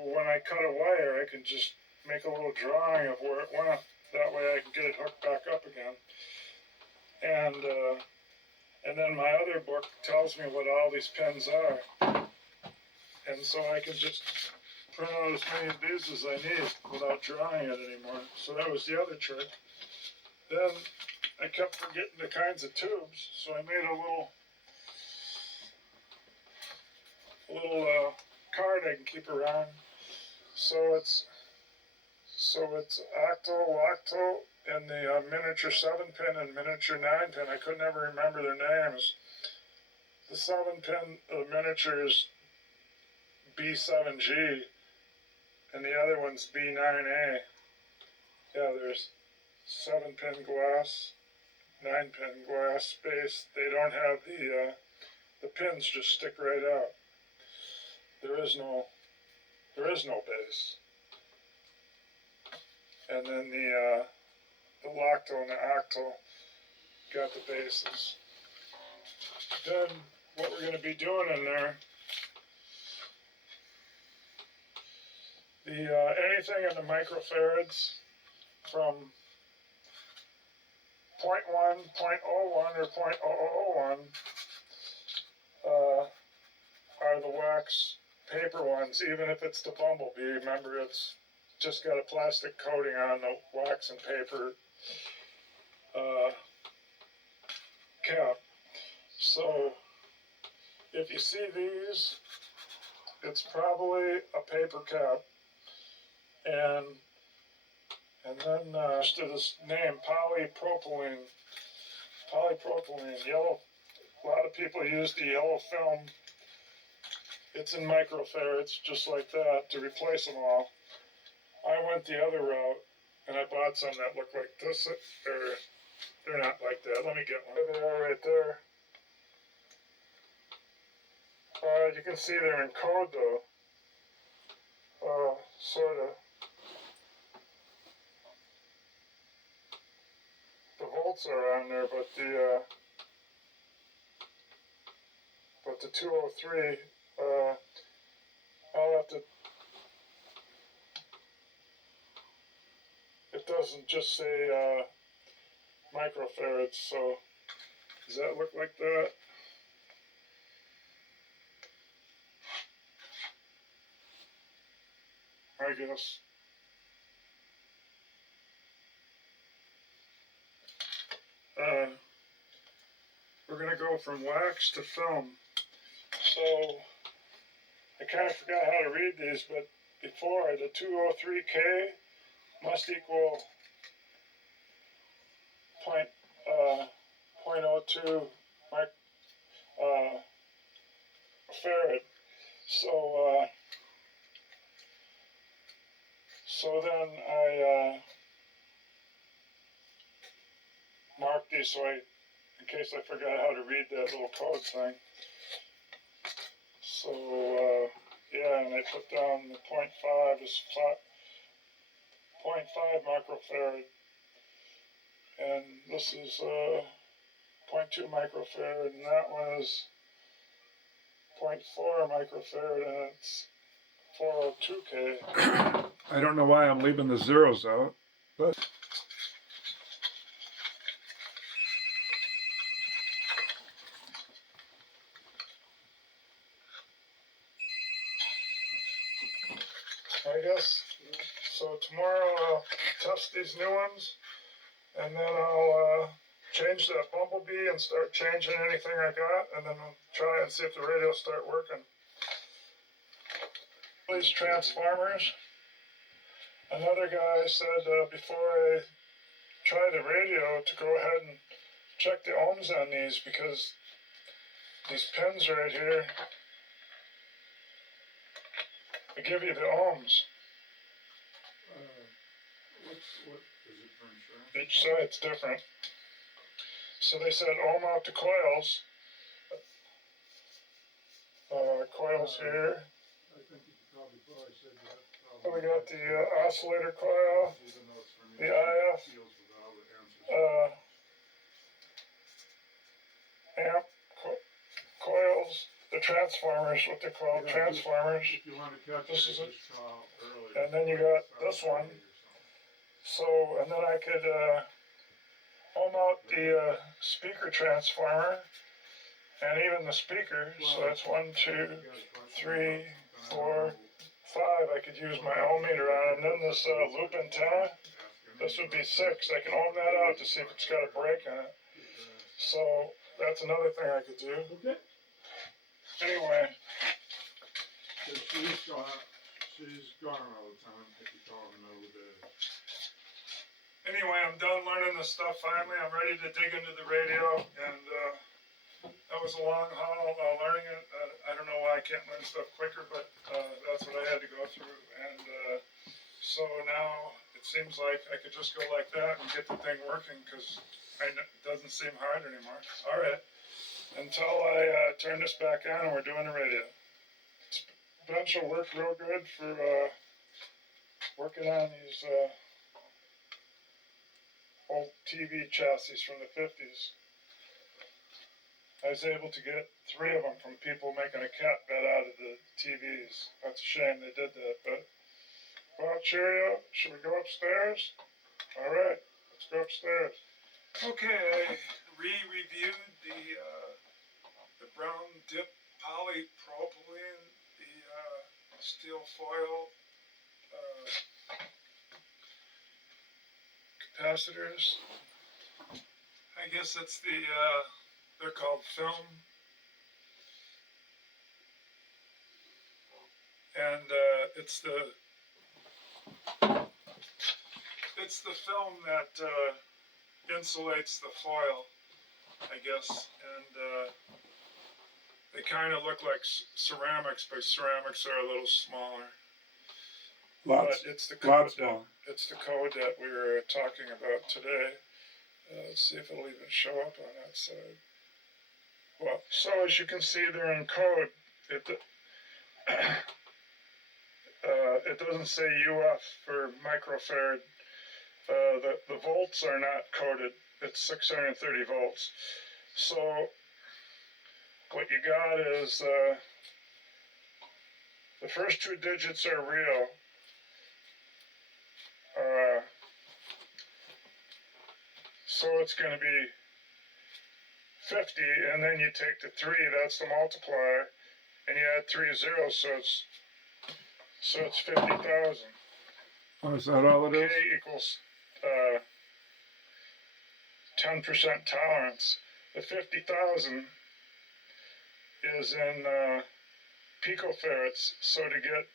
when I cut a wire, I can just make a little drawing of where it went. That way I can get it hooked back up again. And then my other book tells me what all these pins are. and so I can just print out as many of these as I need without drawing it anymore. So that was the other trick. Then I kept forgetting the kinds of tubes, so I made a little card I can keep around. So it's octo, and the miniature 7-pin and miniature 9-pin. I could never remember their names. The 7-pin miniature is B7G, and the other one's B9A. Yeah, there's 7-pin glass, 9-pin glass space. They don't have the pins just stick right out. There is no base. And then the locto and the octo got the bases. Then what we're going to be doing in there, anything in the microfarads from 0.1, 0.01, or 0.0001 are the wax paper ones, even if it's the bumblebee. Remember, it's just got a plastic coating on the wax and paper cap. So if you see these, it's probably a paper cap. And then to this name, polypropylene, yellow. A lot of people use the yellow film. It's in microfarads, just like that, to replace them all. I went the other route, and I bought some that look like this. They're not like that. Let me get one. There they are right there. You can see they're in code, though. Sort of. The volts are on there, but the 203, I'll have to. It doesn't just say microfarads, so does that look like that? I guess. We're going to go from wax to film. So I kind of forgot how to read these, but before, the 203K must equal 0.02 farad. So then I marked these so in case I forgot how to read that little code thing. So yeah, and I put down the 0.5 is 0.5 microfarad, and this is 0.2 microfarad, and that one is 0.4 microfarad, and it's 402K. I don't know why I'm leaving the zeros out, but I guess. So tomorrow I'll test these new ones, and then I'll change that bumblebee and start changing anything I got, and then I'll try and see if the radio will start working. These transformers. Another guy said before I try the radio to go ahead and check the ohms on these, because these pins right here, they give you the ohms. what is it for insurance? Each side's different. So they said ohm out to coils. Coils here. I think you probably said that. We got the oscillator coil, the IF, amp coils, the transformers, what they're called, transformers. If you want to catch This is it. just call early. And then you got this one. So, and then I could ohm out the speaker transformer, and even the speaker. So that's 1, 2, 3, 4, 5, I could use my ohm meter on, and then this loop antenna, this would be 6. I can ohm that out to see if it's got a break in it. So that's another thing I could do. Okay. Anyway. She's gone all the time if you call in the middle of the day. Anyway, I'm done learning this stuff finally. I'm ready to dig into the radio, and that was a long haul learning it. I don't know why I can't learn stuff quicker, but that's what I had to go through. And so now it seems like I could just go like that and get the thing working, because it doesn't seem hard anymore. All right, until I turn this back on and we're doing the radio. Bench will work real good for working on these old TV chassis from the 50s. I was able to get 3 of them from people making a cat bed out of the TVs. That's a shame they did that, but well, cheerio. Should we go upstairs? All right, let's go upstairs. Okay, I reviewed the brown dip polypropylene, the steel foil capacitors. I guess it's they're called film. And it's the film that insulates the foil, I guess. And they kind of look like ceramics, but ceramics are a little smaller. But it's the code that we were talking about today. Let's see if it'll even show up on that side. Well, so as you can see, they're in code. It doesn't say UF for microfarad. The volts are not coded. It's 630 volts. So what you got is the first 2 digits are real. So it's going to be 50, and then you take the 3, that's the multiplier, and you add 3 zeros, so it's 50,000. Oh, is that all it is? K equals 10% tolerance. The 50,000 is in picofarads, so to get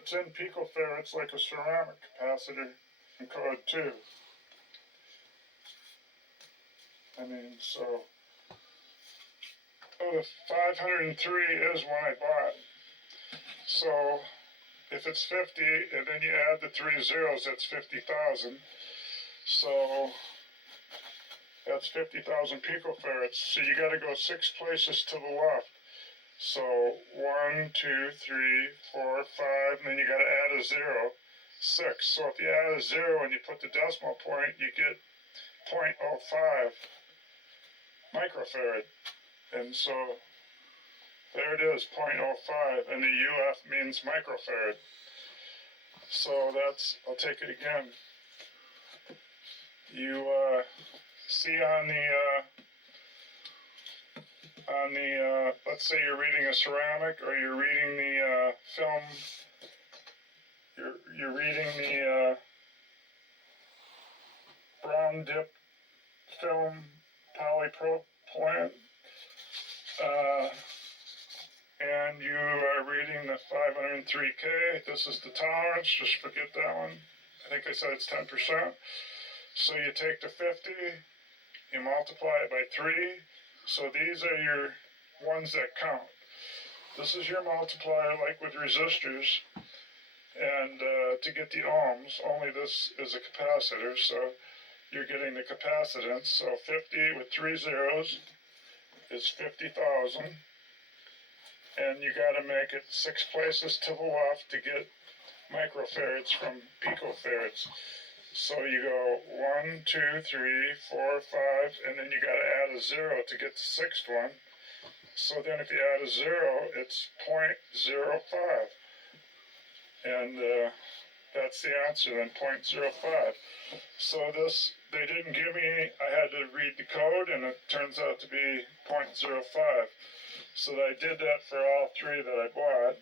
it's in picofarads like a ceramic capacitor in code 2. I mean, so the 503 is one I bought. So if it's 50, and then you add the 3 zeros, that's 50,000. So that's 50,000 picofarads. So you got to go 6 places to the left. So 1, 2, 3, 4, 5, and then you got to add a 0. 6. So if you add a 0 and you put the decimal point, you get 0.05 microfarad. And so there it is, 0.05, and the UF means microfarad. So that's, I'll take it again. You see on the let's say you're reading a ceramic, or you're reading the film, you're reading the brown dip film polypropylene, and you are reading the 503K. This is the tolerance, just forget that one. I think I said it's 10%. So you take the 50, you multiply it by 3. So these are your ones that count. This is your multiplier, like with resistors. And to get the ohms, only this is a capacitor, so you're getting the capacitance. So 50 with 3 zeros is 50,000. And you got to make it 6 places to the left to get microfarads from picofarads. So you go 1, 2, 3, 4, 5, and then you got to add a 0 to get the 6th one. So then if you add a 0, it's 0.05. And that's the answer then, 0.05. So this, they didn't give me, I had to read the code, and it turns out to be 0.05. So I did that for all three that I bought.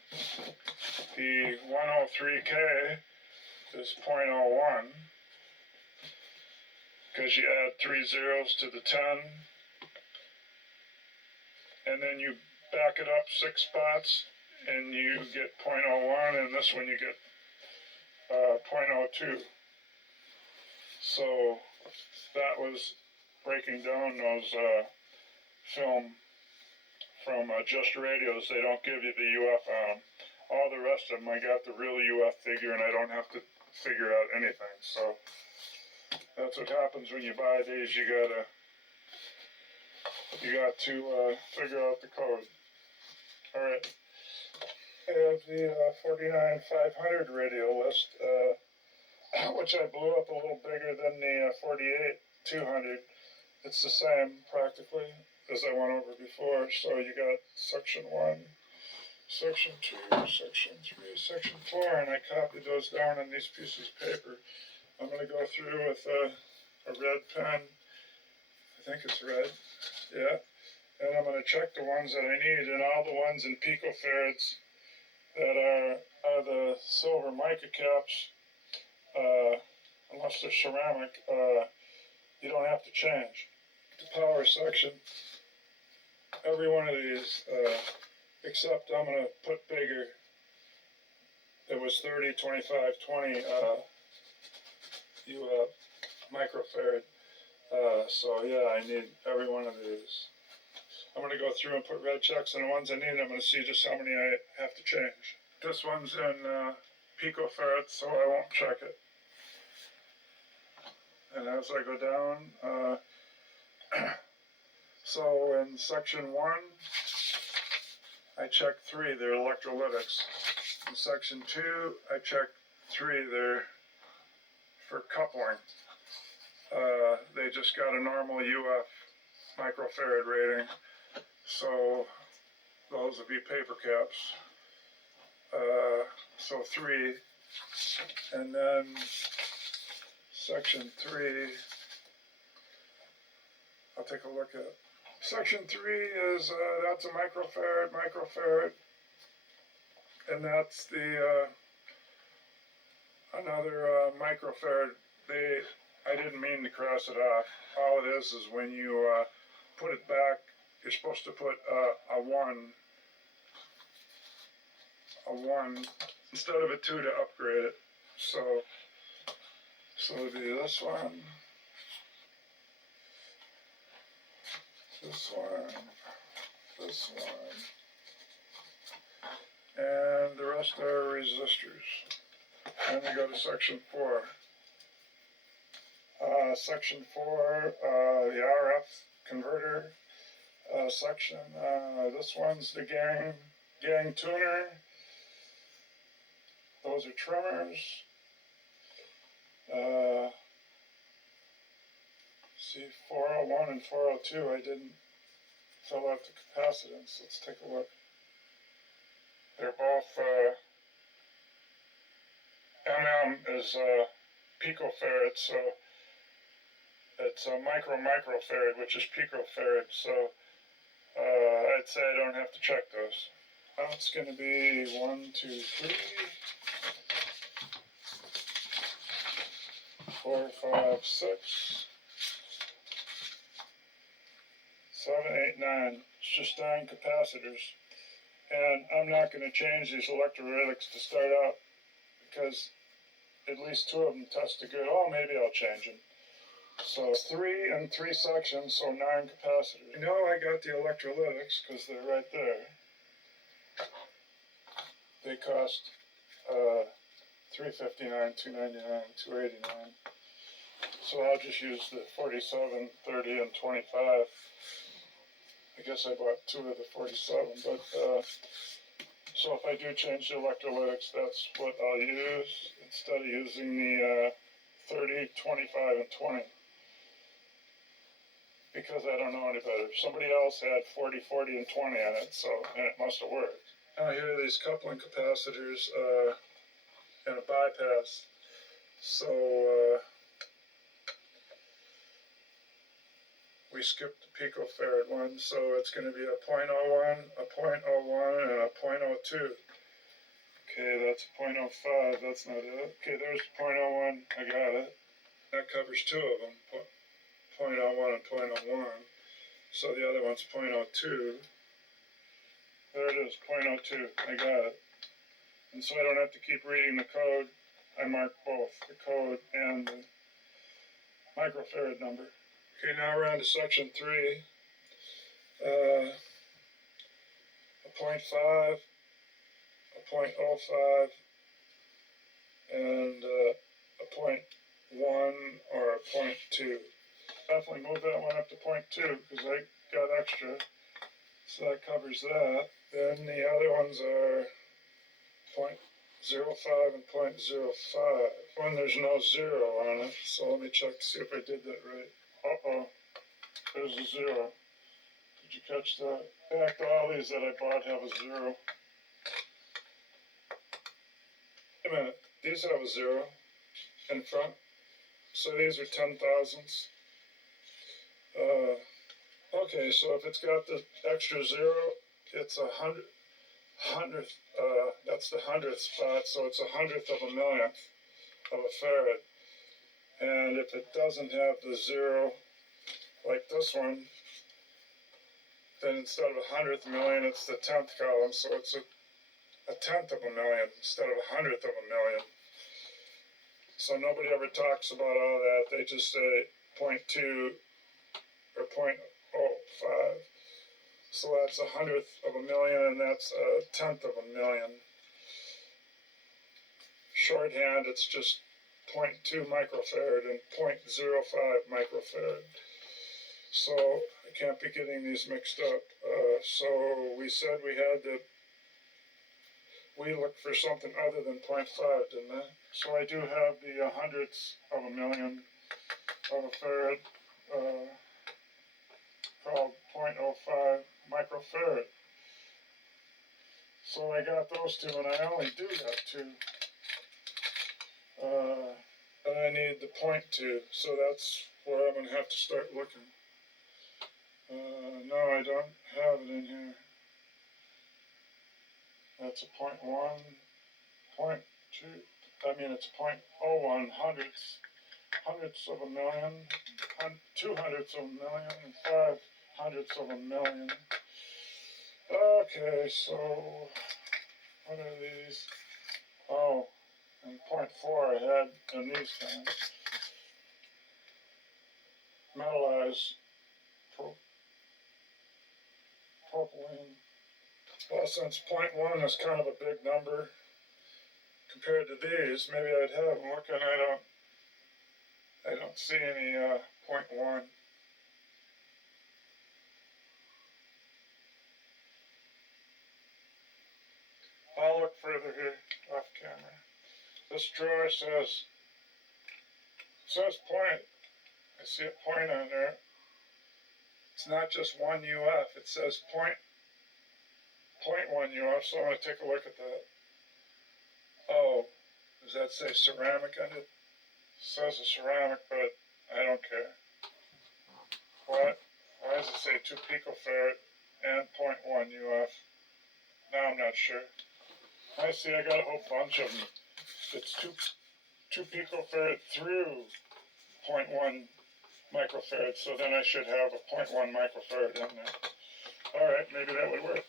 The 103K is 0.01 because you add 3 zeros to the 10, and then you back it up 6 spots and you get 0.01, and this one you get 0.02. So that was breaking down those film from Just Radios. They don't give you the UF on them. All the rest of them, I got the real UF figure, and I don't have to figure out anything. So that's what happens when you buy these. You got to figure out the code. All right. I have the 49500 radio list, which I blew up a little bigger than the 48200. It's the same practically as I went over before. So you got section 1, section 2, section 3, section 4, and I copied those down on these pieces of paper. I'm going to go through with a red pen. I think it's red. Yeah. And I'm going to check the ones that I need, and all the ones in picofarads that are the silver mica caps, unless they're ceramic, you don't have to change. The power section, every one of these, except I'm going to put bigger. It was 30, 25, 20 microfarad. So yeah, I need every one of these. I'm going to go through and put red checks on the ones I need. I'm going to see just how many I have to change. This one's in picofarads, so I won't check it. And as I go down, so in section 1, I check 3, they're electrolytics. In section 2, I check 3, they're for coupling. They just got a normal UF microfarad rating, so those would be paper caps. So 3, and then section 3, I'll take a look at. Section 3 is, that's a microfarad, and that's the, another microfarad. I didn't mean to cross it off. All it is when you put it back, you're supposed to put a 1 instead of a 2 to upgrade it. So it'll be this one, this one, this one, and the rest are resistors. And we go to section 4. Section 4, the RF converter section. This one's the gang tuner. Those are trimmers. See, 401 and 402, I didn't fill out the capacitance. Let's take a look. They're both, MM is picofarad, so it's a microfarad, which is picofarad, so I'd say I don't have to check those. Now it's going to be 1, 2, 3, 4, 5, 6, 7, 8, 9. It's just 9 capacitors. And I'm not going to change these electrolytics to start out because at least 2 of them tested good. Oh, maybe I'll change them. So 3 and 3 sections, so 9 capacitors. I know I got the electrolytics because they're right there. They cost $359, $299, $289. So I'll just use the 47, 30, and 25. I guess I bought 2 of the 47, but so if I do change the electrolytics, that's what I'll use instead of using the 30, 25, and 20. Because I don't know any better. Somebody else had 40, 40, and 20 on it, and it must have worked. Now here are these coupling capacitors and a bypass. So we skipped the picofarad one, so it's going to be a 0.01, a 0.01, and a 0.02. Okay, that's 0.05, that's not it. Okay, there's 0.01, I got it. That covers two of them, 0.01 and 0.01. So the other one's 0.02. There it is, 0.02, I got it. And so I don't have to keep reading the code. I mark both, the code and the microfarad number. Okay, now we're on to section 3. A 0.5, a 0.05, and a 0.1 or a 0.2. Definitely move that one up to 0.2 because I got extra, so that covers that. Then the other ones are 0.05 and 0.05. When there's no 0 on it, so let me check to see if I did that right. Uh-oh, there's a 0. Did you catch that? In fact, all these that I bought have a 0. Wait a minute, these have a 0 in front, so these are 10,000ths. Okay, so if it's got the extra 0, it's a hundredth, that's the 100th spot, so it's a 100th of a millionth of a farad. And if it doesn't have the 0, like this one, then instead of a 100th million, it's the 10th column, so it's a 10th of a million instead of a 100th of a million. So nobody ever talks about all that, they just say 0.2 or 0.05. So that's a 100th of a million, and that's a 10th of a million. Shorthand, it's just 0.2 microfarad and 0.05 microfarad. So I can't be getting these mixed up. So we said we looked for something other than 0.5, didn't I? So I do have the hundredths of a million of a farad called 0.05 microfarad. So I got those two, and I only do got two. And I need the 0.2, so that's where I'm going to have to start looking. No, I don't have it in here. That's a 0.1, 0.2, I mean it's 0.01 hundredths of a million, 2 hundredths of a million, and 5 hundredths of a million. Okay, so what are these? Oh, and 0.4 I had in these kinds. Metallized propylene. Well, since 0.1 is kind of a big number compared to these, maybe I'd have them looking. I don't see any 0.1. I'll look further here off camera. This drawer says point. I see a point on there. It's not just 1 UF. It says 0.1 UF, so I'm going to take a look at that. Oh, does that say ceramic on it? It says a ceramic, but I don't care. What? Why does it say 2 picofarad and 0.1 UF? Now I'm not sure. I see I got a whole bunch of them. It's 2 picofarad through 0.1 microfarad, so then I should have a 0.1 microfarad in there. Alright, maybe that would work.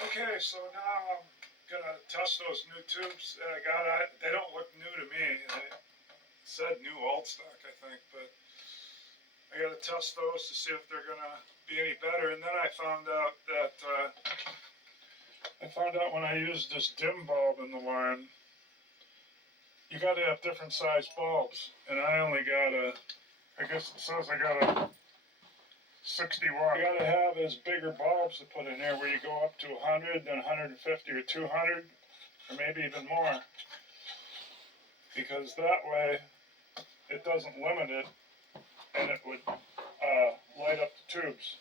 Okay, so now I'm gonna test those new tubes that I got. They don't look new to me. They said new old stock, I think, but I gotta test those to see if they're gonna be any better. And then I found out that when I used this dim bulb in the line, you gotta have different size bulbs, and I only got I guess it says I got a 60 watt. You gotta have as bigger bulbs to put in here, where you go up to 100, then 150 or 200, or maybe even more, because that way it doesn't limit it, and it would light up the tubes.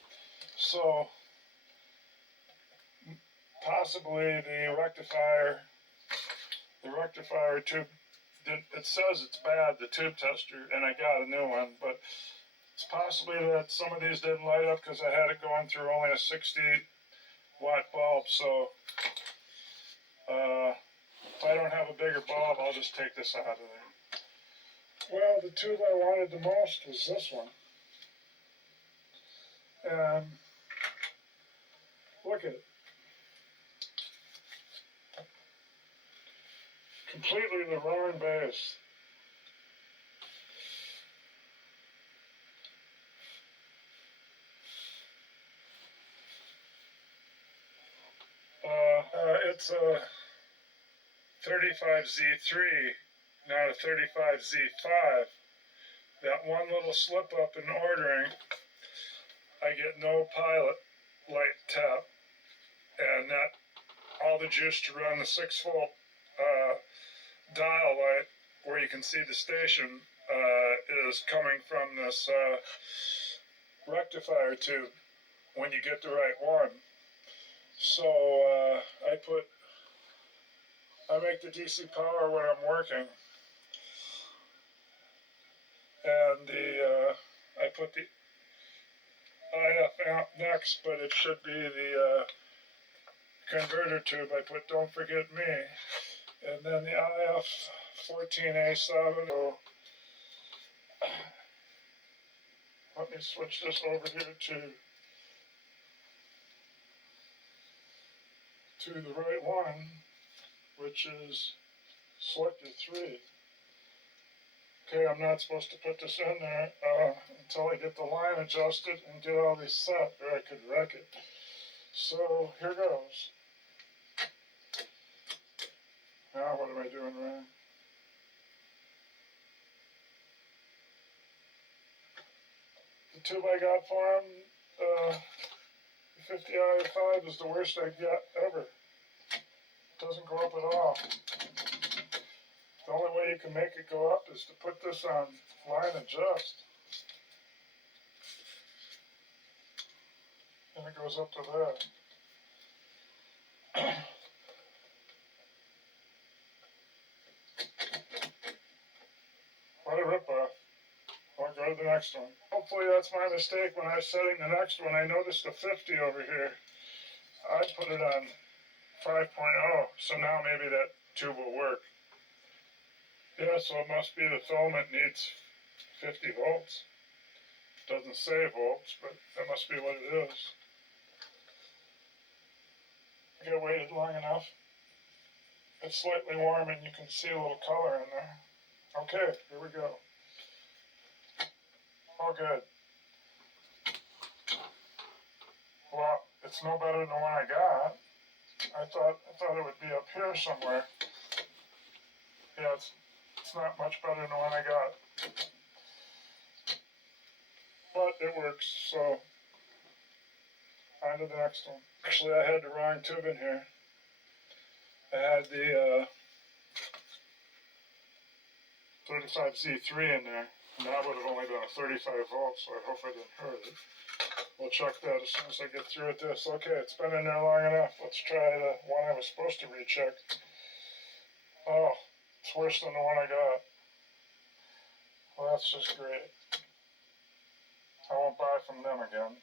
So possibly the rectifier tube, it says it's bad, the tube tester, and I got a new one, but It's possibly that some of these didn't light up because I had it going through only a 60-watt bulb, so if I don't have a bigger bulb, I'll just take this out of there. Well, the tube I wanted the most was this one. And look at it. Completely the wrong base. It's a 35Z3, not a 35Z5. That one little slip up in ordering, I get no pilot light tap, and that all the juice to run the 6-volt dial light where you can see the station is coming from this rectifier tube when you get the right one. So I make the DC power when I'm working, and I put the IF amp next, but it should be the converter tube. I put Don't Forget Me, and then the IF 14A7. So let me switch this over here to the right one, which is selector 3. Okay, I'm not supposed to put this in there until I get the line adjusted and get all these set, or I could wreck it. So here goes. Now what am I doing wrong? The tube I got for him, the 50i5 is the worst I get ever. It doesn't go up at all. The only way you can make it go up is to put this on line adjust. And it goes up to there. What a ripoff. I'll go to the next one. Hopefully that's my mistake. When I was setting the next one, I noticed a 50 over here. I put it on 5.0, so now maybe that tube will work. Yeah, so it must be the filament needs 50 volts. It doesn't say volts, but that must be what it is. I got waited long enough. It's slightly warm and you can see a little color in there. Okay, here we go. Oh, good. Well, it's no better than the one I got. I thought it would be up here somewhere. Yeah, it's not much better than the one I got. But it works, so on to the next one. Actually, I had the wrong tube in here. I had the 35Z3 in there, and that would have only been a 35 volts, so I hope I didn't hurt it. We'll check that as soon as I get through with this. Okay, it's been in there long enough. Let's try the one I was supposed to recheck. Oh, it's worse than the one I got. Well, that's just great. I won't buy from them again.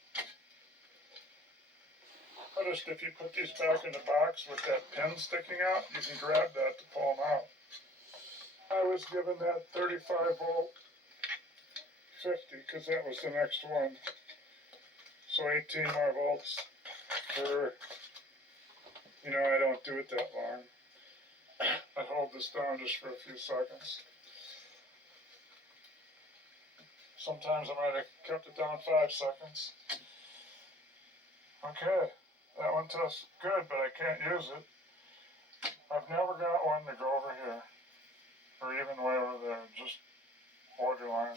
Noticed if you put these back in the box with that pin sticking out, you can grab that to pull them out. I was given that 35 volt 50 because that was the next one. So 18 more volts for, I don't do it that long. I hold this down just for a few seconds. Sometimes I might have kept it down 5 seconds. Okay, that one tests good, but I can't use it. I've never got one to go over here, or even way over there, just borderline.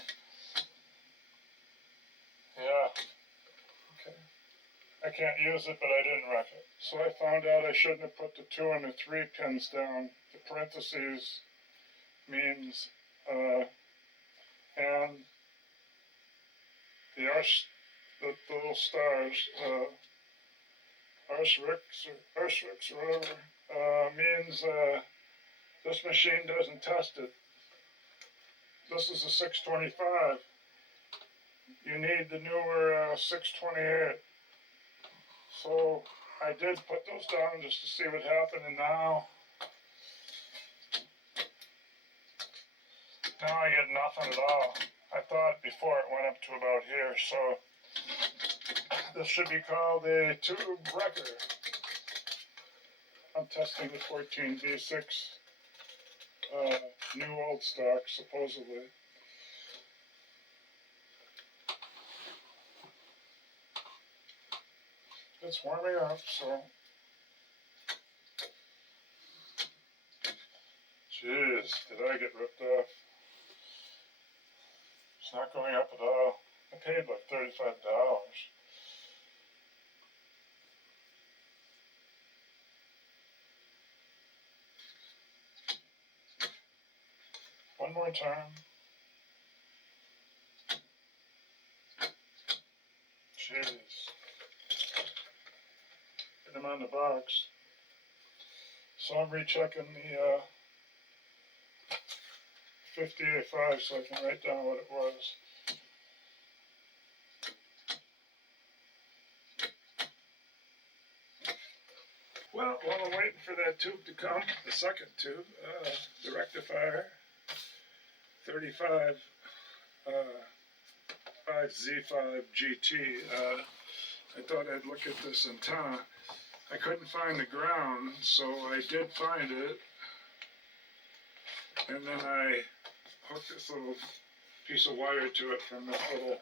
Yeah, okay. I can't use it, but I didn't wreck it. So I found out I shouldn't have put the 2 and the 3 pins down. The parentheses means, and the little stars, Arshwicks or whatever, means this machine doesn't test it. This is a 625. you need the newer 628. So I did put those down just to see what happened, and now I get nothing at all. I thought before it went up to about here, so this should be called a tube wrecker. I'm testing the 14V6 new old stock, supposedly. It's warming up, so. Jeez, did I get ripped off? It's not going up at all. I paid like $35. One more time. Jeez. Get them on the box. So I'm rechecking the 58.5 so I can write down what it was. Well, while I'm waiting for that tube to come, the second tube, the rectifier, 35 5Z5 GT, I thought I'd look at this antenna. I couldn't find the ground, so I did find it, and then I hooked this little piece of wire to it from this little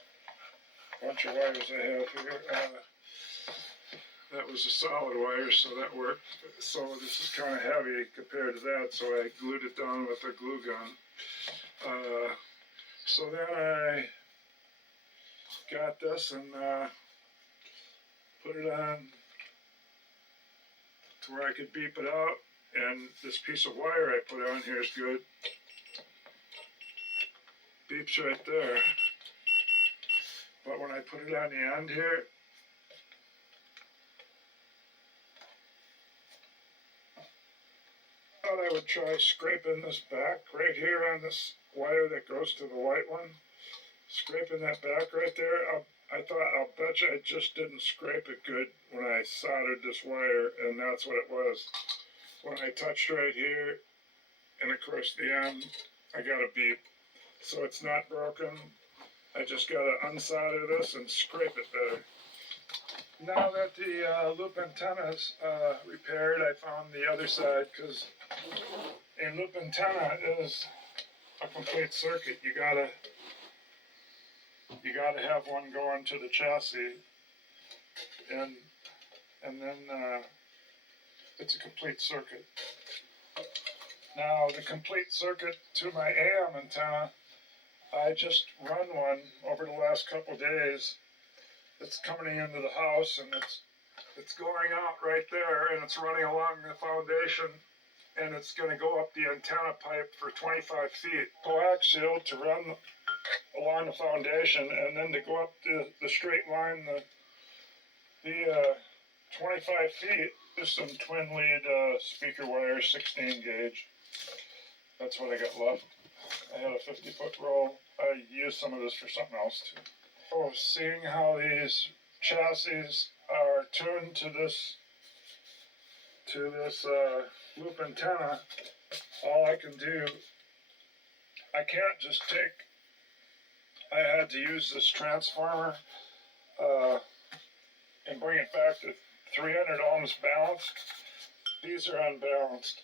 bunch of wires I have here. That was a solid wire, so that worked. So this is kind of heavy compared to that, so I glued it down with a glue gun. So then I got this and put it on to where I could beep it out, and this piece of wire I put on here is good. Beeps right there. But when I put it on the end here, I thought I would try scraping this back right here on this wire that goes to the white one. Scraping that back right there. I thought, I'll bet you I just didn't scrape it good when I soldered this wire, and that's what it was. When I touched right here, and of course the end, I got a beep. So it's not broken. I just got to unsolder this and scrape it better. Now that the loop antenna is repaired, I found the other side, because a loop antenna is a complete circuit. You gotta have one going to the chassis, and then it's a complete circuit. Now the complete circuit to my AM antenna, I just run one over the last couple days. It's coming into the house, and it's going out right there, and it's running along the foundation, and it's going to go up the antenna pipe for 25 feet. Coaxial to run along the foundation, and then to go up the straight line, the 25 feet is some twin lead speaker wire, 16 gauge. That's what I got left. I had a 50-foot roll. I used some of this for something else too. Oh, seeing how these chassis are tuned to this loop antenna, all I can do, I can't just I had to use this transformer and bring it back to 300 ohms balanced. These are unbalanced.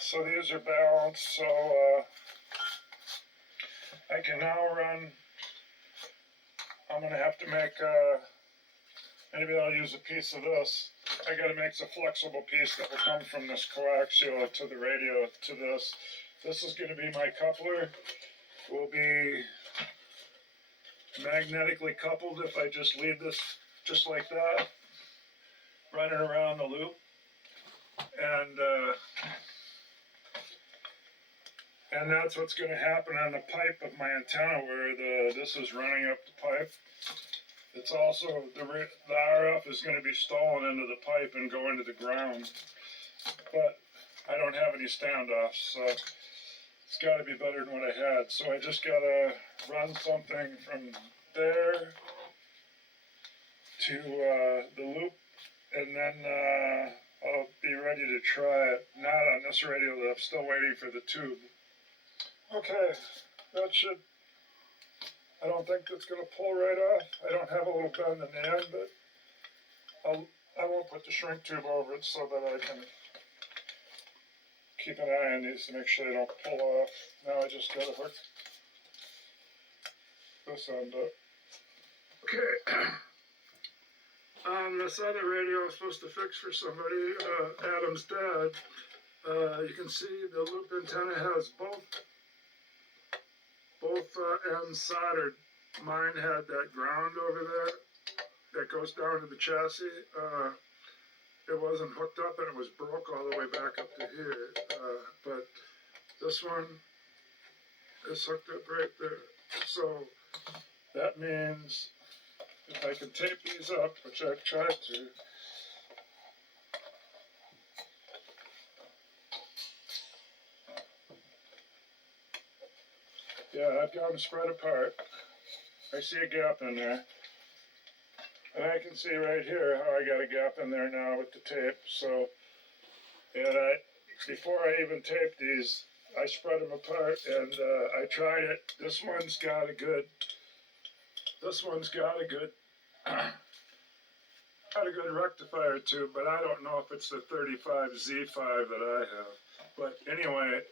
So these are balanced, so I can now run. I'm going to have to make, maybe I'll use a piece of this. I got to make a flexible piece that will come from this coaxial to the radio to this. This is going to be my coupler. Will be magnetically coupled if I just leave this just like that, running around the loop. And that's what's going to happen on the pipe of my antenna where this is running up the pipe. It's also, the RF is going to be stolen into the pipe and go into the ground. But I don't have any standoffs, so It's got to be better than what I had. So I just got to run something from there to the loop, and then I'll be ready to try it. Not on this radio, though. I'm still waiting for the tube. Okay, that should, I don't think that's going to pull right off. I don't have a little bend in the end, but I won't put the shrink tube over it so that I can keep an eye on these to make sure they don't pull off. Now I just got to hook this end up. Okay. This other radio I was supposed to fix for somebody, Adam's dad. You can see the loop antenna has both ends soldered. Mine had that ground over there that goes down to the chassis. It wasn't hooked up and it was broke all the way back up to here. But this one is hooked up right there. So that means if I can tape these up, which I've tried to, yeah, I've got them spread apart. I see a gap in there. And I can see right here how I got a gap in there now with the tape. So, and before I even taped these, I spread them apart and I tried it. This one's got a good rectifier tube, but I don't know if it's the 35Z5 that I have. But anyway,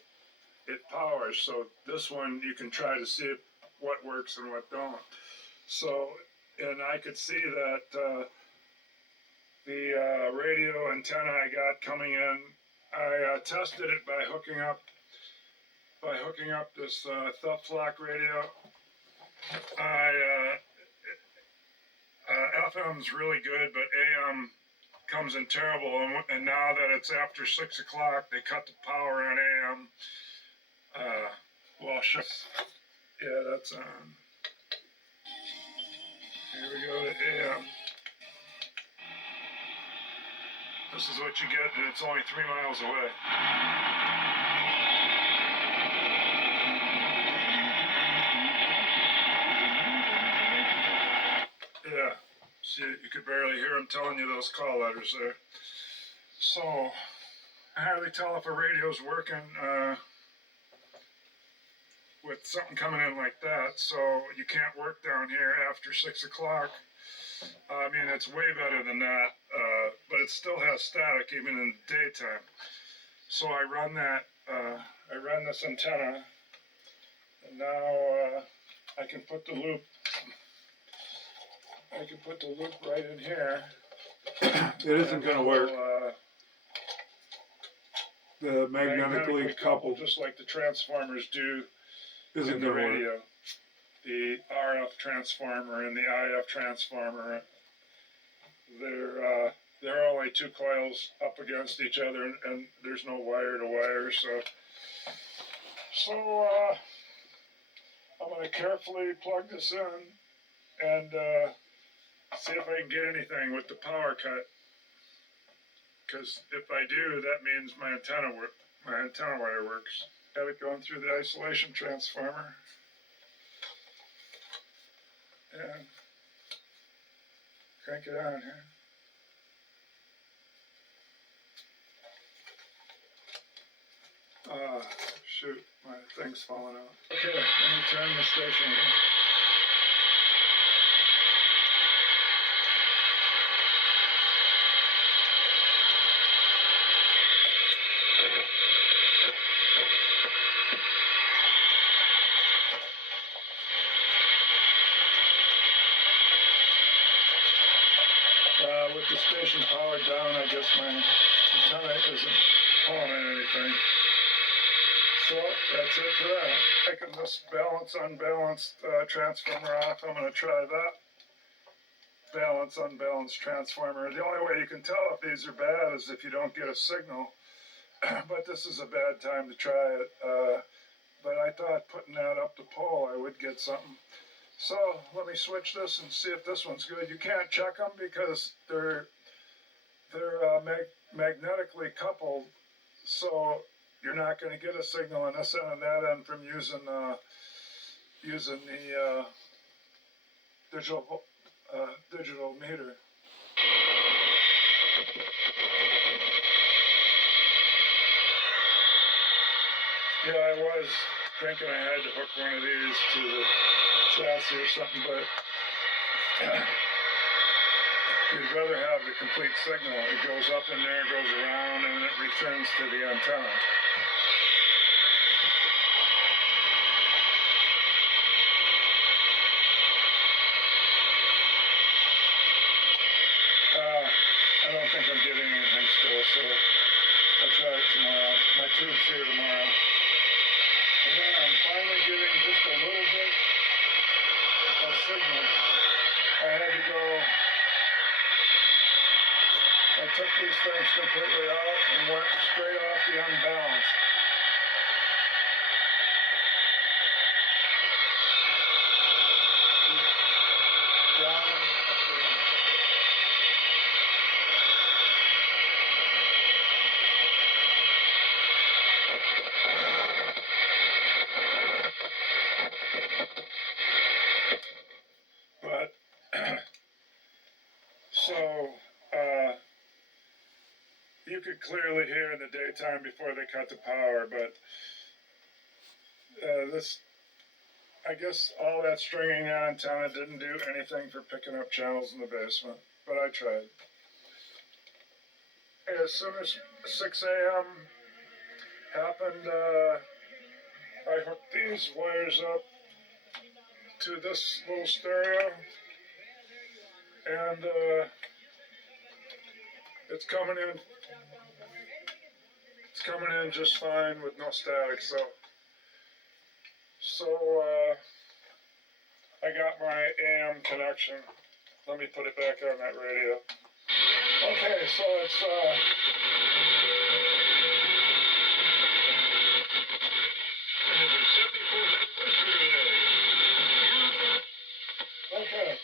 it powers, so this one you can try to see what works and what don't. So, and I could see that the radio antenna I got coming in, I tested it by hooking up this Philco radio. FM's really good, but AM comes in terrible. And now that it's after 6 o'clock, they cut the power on AM. Well, shucks. Yeah, that's on. Here we go to AM. This is what you get, and it's only 3 miles away. Yeah, see, you could barely hear him telling you those call letters there. So, I hardly tell if a radio's working with something coming in like that, so you can't work down here after 6 o'clock. I mean, it's way better than that, but it still has static even in the daytime. So I run this antenna, and now I can put the loop right in here. It isn't going to work. The magnetically coupled, just like the transformers do isn't in the going to radio. work. The RF transformer and the IF transformer, they're only 2 coils up against each other, and there's no wire to wire. So I'm going to carefully plug this in and see if I can get anything with the power cut. Because if I do, that means my antenna wire works. Have it going through the isolation transformer. And crank it on here. Shoot, my thing's falling out. Okay, let me turn the station on. With the station powered down, I guess my antenna isn't pulling in anything. So that's it for that. Taking this unbalanced transformer off. I'm going to try that. Unbalanced transformer. The only way you can tell if these are bad is if you don't get a signal. But this is a bad time to try it. But I thought putting that up the pole, I would get something. So let me switch this and see if this one's good. You can't check them because they're magnetically coupled. So you're not going to get a signal on this end and that end from using the digital meter. Yeah, I was thinking I had to hook one of these to the chassis or something, but you'd rather have the complete signal. It goes up in there, goes around, and it returns to the antenna. I don't think I'm getting anything still, so I'll try it tomorrow. My tube's here tomorrow. And then I'm finally getting just a little bit of signal. I had to go, I took these things completely out and went straight off the unbalanced. Down and up there. But, so, you could clearly hear in the daytime before they cut the power, but this, I guess all that stringing antenna didn't do anything for picking up channels in the basement, but I tried. As soon as 6 a.m. happened, I hooked these wires up to this little stereo, and it's coming in just fine with no static. So I got my AM connection. Let me put it back on that radio. Okay, so it's okay.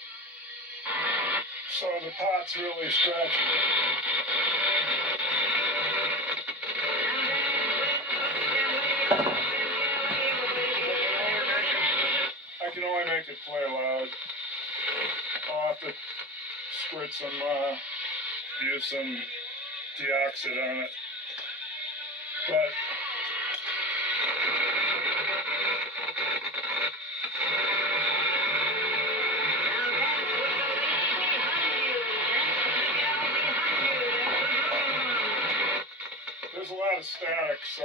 So the pot's really stretched. I can only make it play loud. I'll have to squirt some, use some deoxide on it. But there's a lot of static, so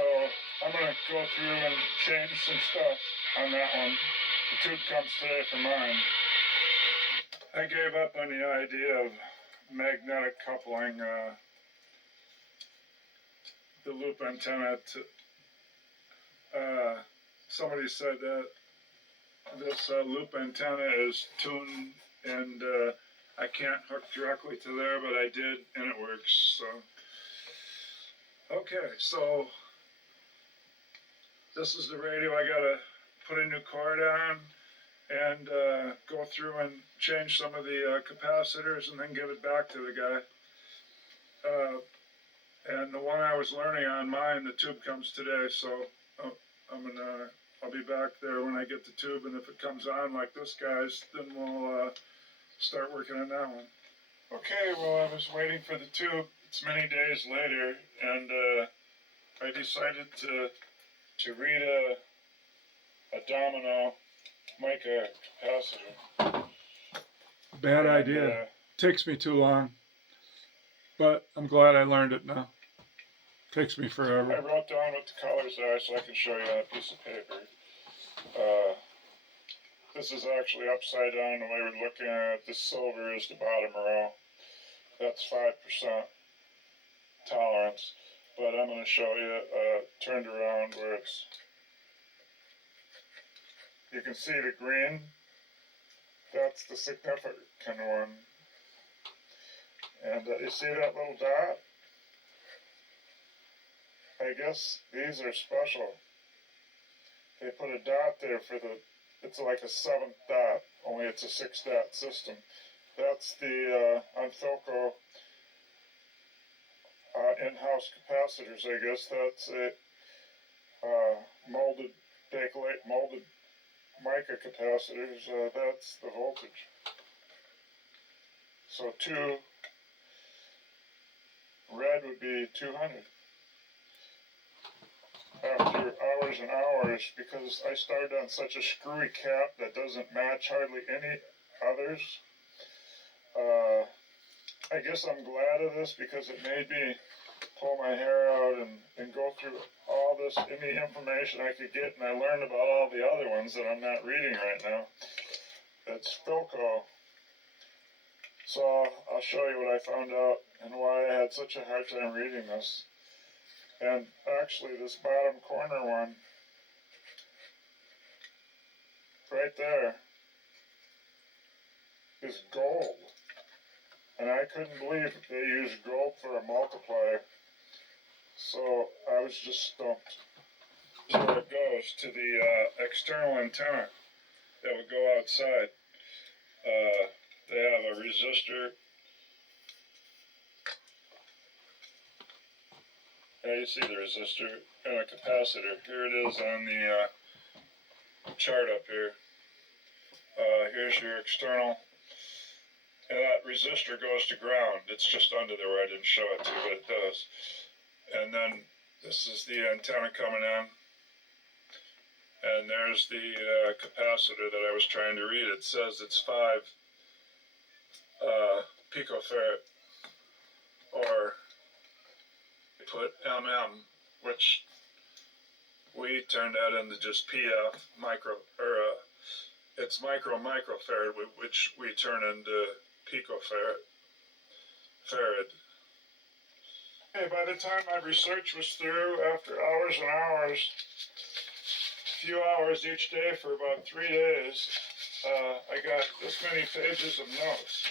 I'm going to go through and change some stuff on that one. The tube comes today for mine. I gave up on the idea of magnetic coupling the loop antenna to, somebody said that this loop antenna is tuned and I can't hook directly to there, but I did and it works. So okay, so this is the radio. I gotta put a new cord on and go through and change some of the capacitors and then give it back to the guy. And the one I was learning on mine, the tube comes today, so I'll be back there when I get the tube, and if it comes on like this guy's, then we'll start working on that one. Okay, well, I was waiting for the tube. It's many days later, and I decided to read a domino mica capacitor. Bad idea. Takes me too long, but I'm glad I learned it now. Takes me forever. I wrote down what the colors are so I can show you on a piece of paper. This is actually upside down the way we're looking at it. The silver is the bottom row. That's 5% tolerance. But I'm going to show you turned around where it's, you can see the green. That's the significant one. And you see that little dot? I guess these are special. They put a dot there for it's like a 7th dot, only it's a 6-dot system. That's the, on Philco, in-house capacitors, I guess. That's it. molded bakelite, molded mica capacitors, that's the voltage. So 2 red would be 200. After hours and hours, because I started on such a screwy cap that doesn't match hardly any others. I guess I'm glad of this because it made me pull my hair out and go through all this, any information I could get, and I learned about all the other ones that I'm not reading right now. It's Philco. So I'll show you what I found out and why I had such a hard time reading this. And actually this bottom corner one, right there, is gold. And I couldn't believe they used gold for a multiplier. So I was just stumped. Here's where it goes to the external antenna that would go outside. They have a resistor. Yeah, you see the resistor and a capacitor. Here it is on the chart up here. Here's your external. And that resistor goes to ground. It's just under there where I didn't show it to you, but it does. And then this is the antenna coming in. And there's the capacitor that I was trying to read. It says it's 5 picofarad, or put which we turned that into just PF micro, or it's microfarad, which we turn into picofarad. Hey, by the time my research was through, after hours and hours, a few hours each day for about 3 days, I got this many pages of notes.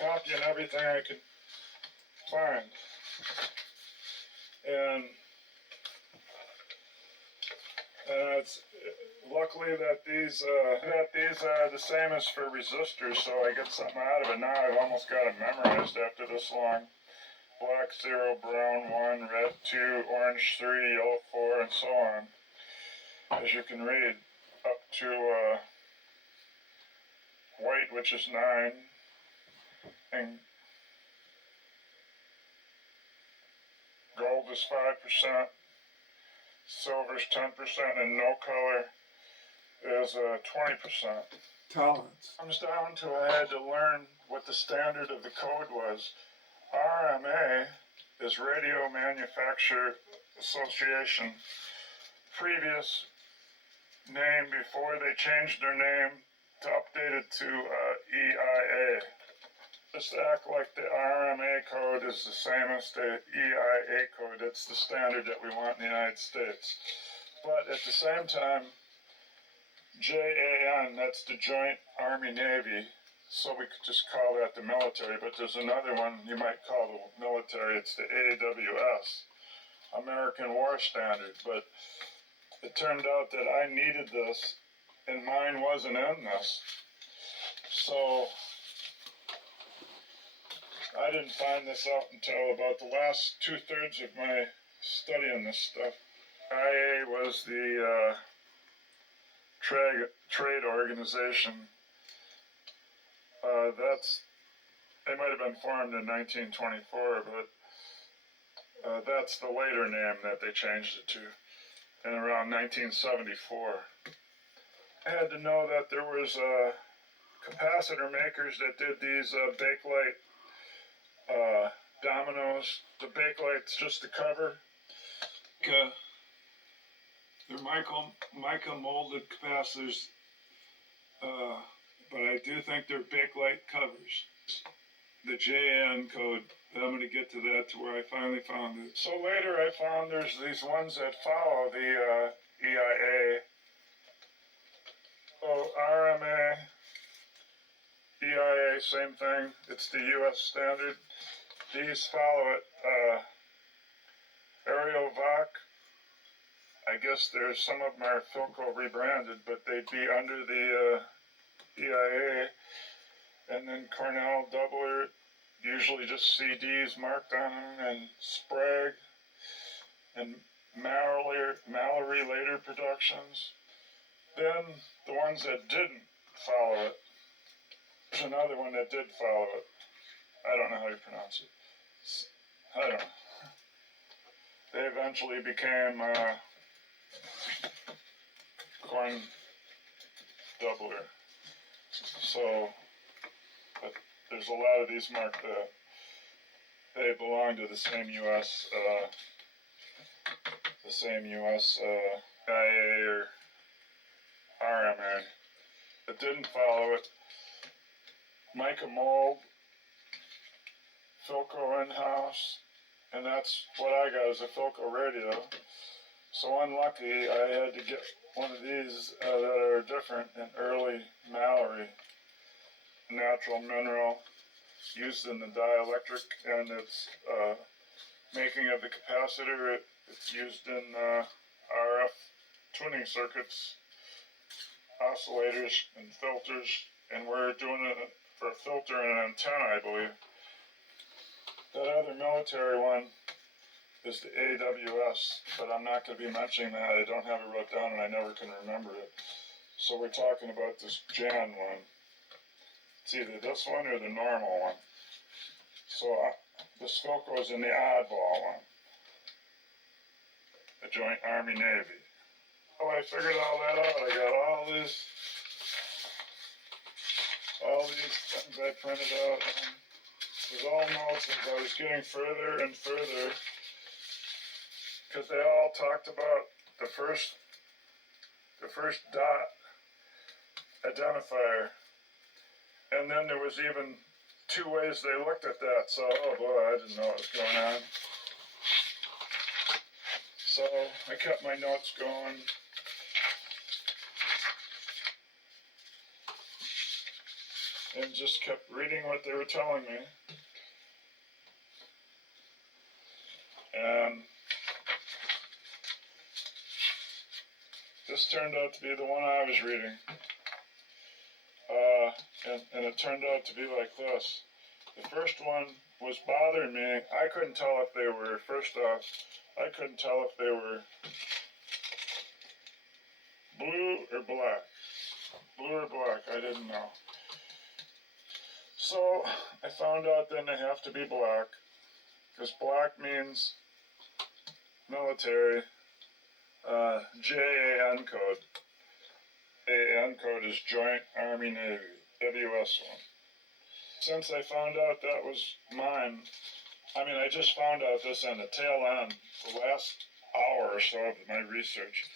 Copying everything I could find. And it's luckily that these are the same as for resistors, so I get something out of it now. I've almost got it memorized after this long. Black 0, brown 1, red 2, orange 3, yellow 4, and so on. As you can read, up to white, which is 9, and gold is 5%, silver is 10%, and no color is 20%. Tolerance. Comes down to I had to learn what the standard of the code was. RMA is Radio Manufacturer Association. Previous name before they changed their name to update it to EIA. Just act like the RMA code is the same as the EIA code. It's the standard that we want in the United States. But at the same time, JAN, that's the Joint Army-Navy, so we could just call that the military, but there's another one you might call the military. It's the AWS, American War Standard, but it turned out that I needed this, and mine wasn't in this. So I didn't find this out until about the last 2/3 of my studying this stuff. IA was the trade organization. They might have been formed in 1924, but that's the later name that they changed it to in around 1974. I had to know that there was capacitor makers that did these bakelite dominoes. The bakelite's just the cover. They're mica molded capacitors, but I do think they're bakelite covers. The JN code, I'm going to get to that to where I finally found it. So later I found there's these ones that follow the EIA. Oh, RMA, EIA, same thing. It's the US standard. These follow it. Aerial VOC. I guess there's some of them are Philco rebranded, but they'd be under the EIA. and then Cornell doubler, usually just CDs marked on them, and Sprague, and Mallory later productions. Then the ones that didn't follow it. There's another one that did follow it. I don't know how you pronounce it. I don't know. They eventually became Corn doubler. So, but there's a lot of these marked that they belong to the same U.S. IA or RMA. It didn't follow it. Mica mold, Philco in-house, and that's what I got is a Philco radio. So unlucky, I had to get one of these that are different and early Mallory, natural mineral, used in the dielectric, and its making of the capacitor. It's used in RF tuning circuits, oscillators, and filters, and we're doing it for a filter and an antenna, I believe. That other military one is the AWS, but I'm not going to be mentioning that. I don't have it wrote down and I never can remember it. So we're talking about this Jan one. It's either this one or the normal one. So this Philco is in the oddball one. The Joint Army-Navy. Oh, I figured all that out. I got all these things I printed out. And it was all notes as I was getting further and further, because they all talked about the first dot identifier, and then there was even two ways they looked at that. So, oh boy, I didn't know what was going on. So I kept my notes going. And just kept reading what they were telling me. And this turned out to be the one I was reading. And it turned out to be like this. The first one was bothering me. I couldn't tell if they were, first off, I couldn't tell if they were blue or black. Blue or black, I didn't know. So I found out then they have to be black, because black means military, JAN code. AN code is Joint Army-Navy, WS one. Since I found out that was mine, I just found out this on the tail end, the last hour or so of my research.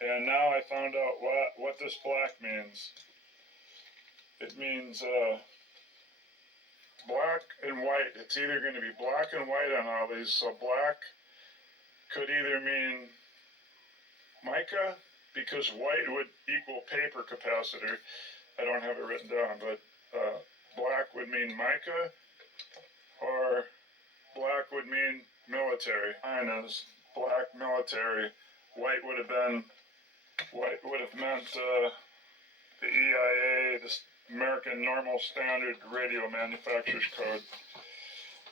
And now I found out what this black means. It means black and white. It's either going to be black and white on all these. So black could either mean mica, because white would equal paper capacitor. I don't have it written down, but black would mean mica, or black would mean military. Mine is black military. White would have meant the EIA, the American Normal Standard Radio Manufacturer's Code.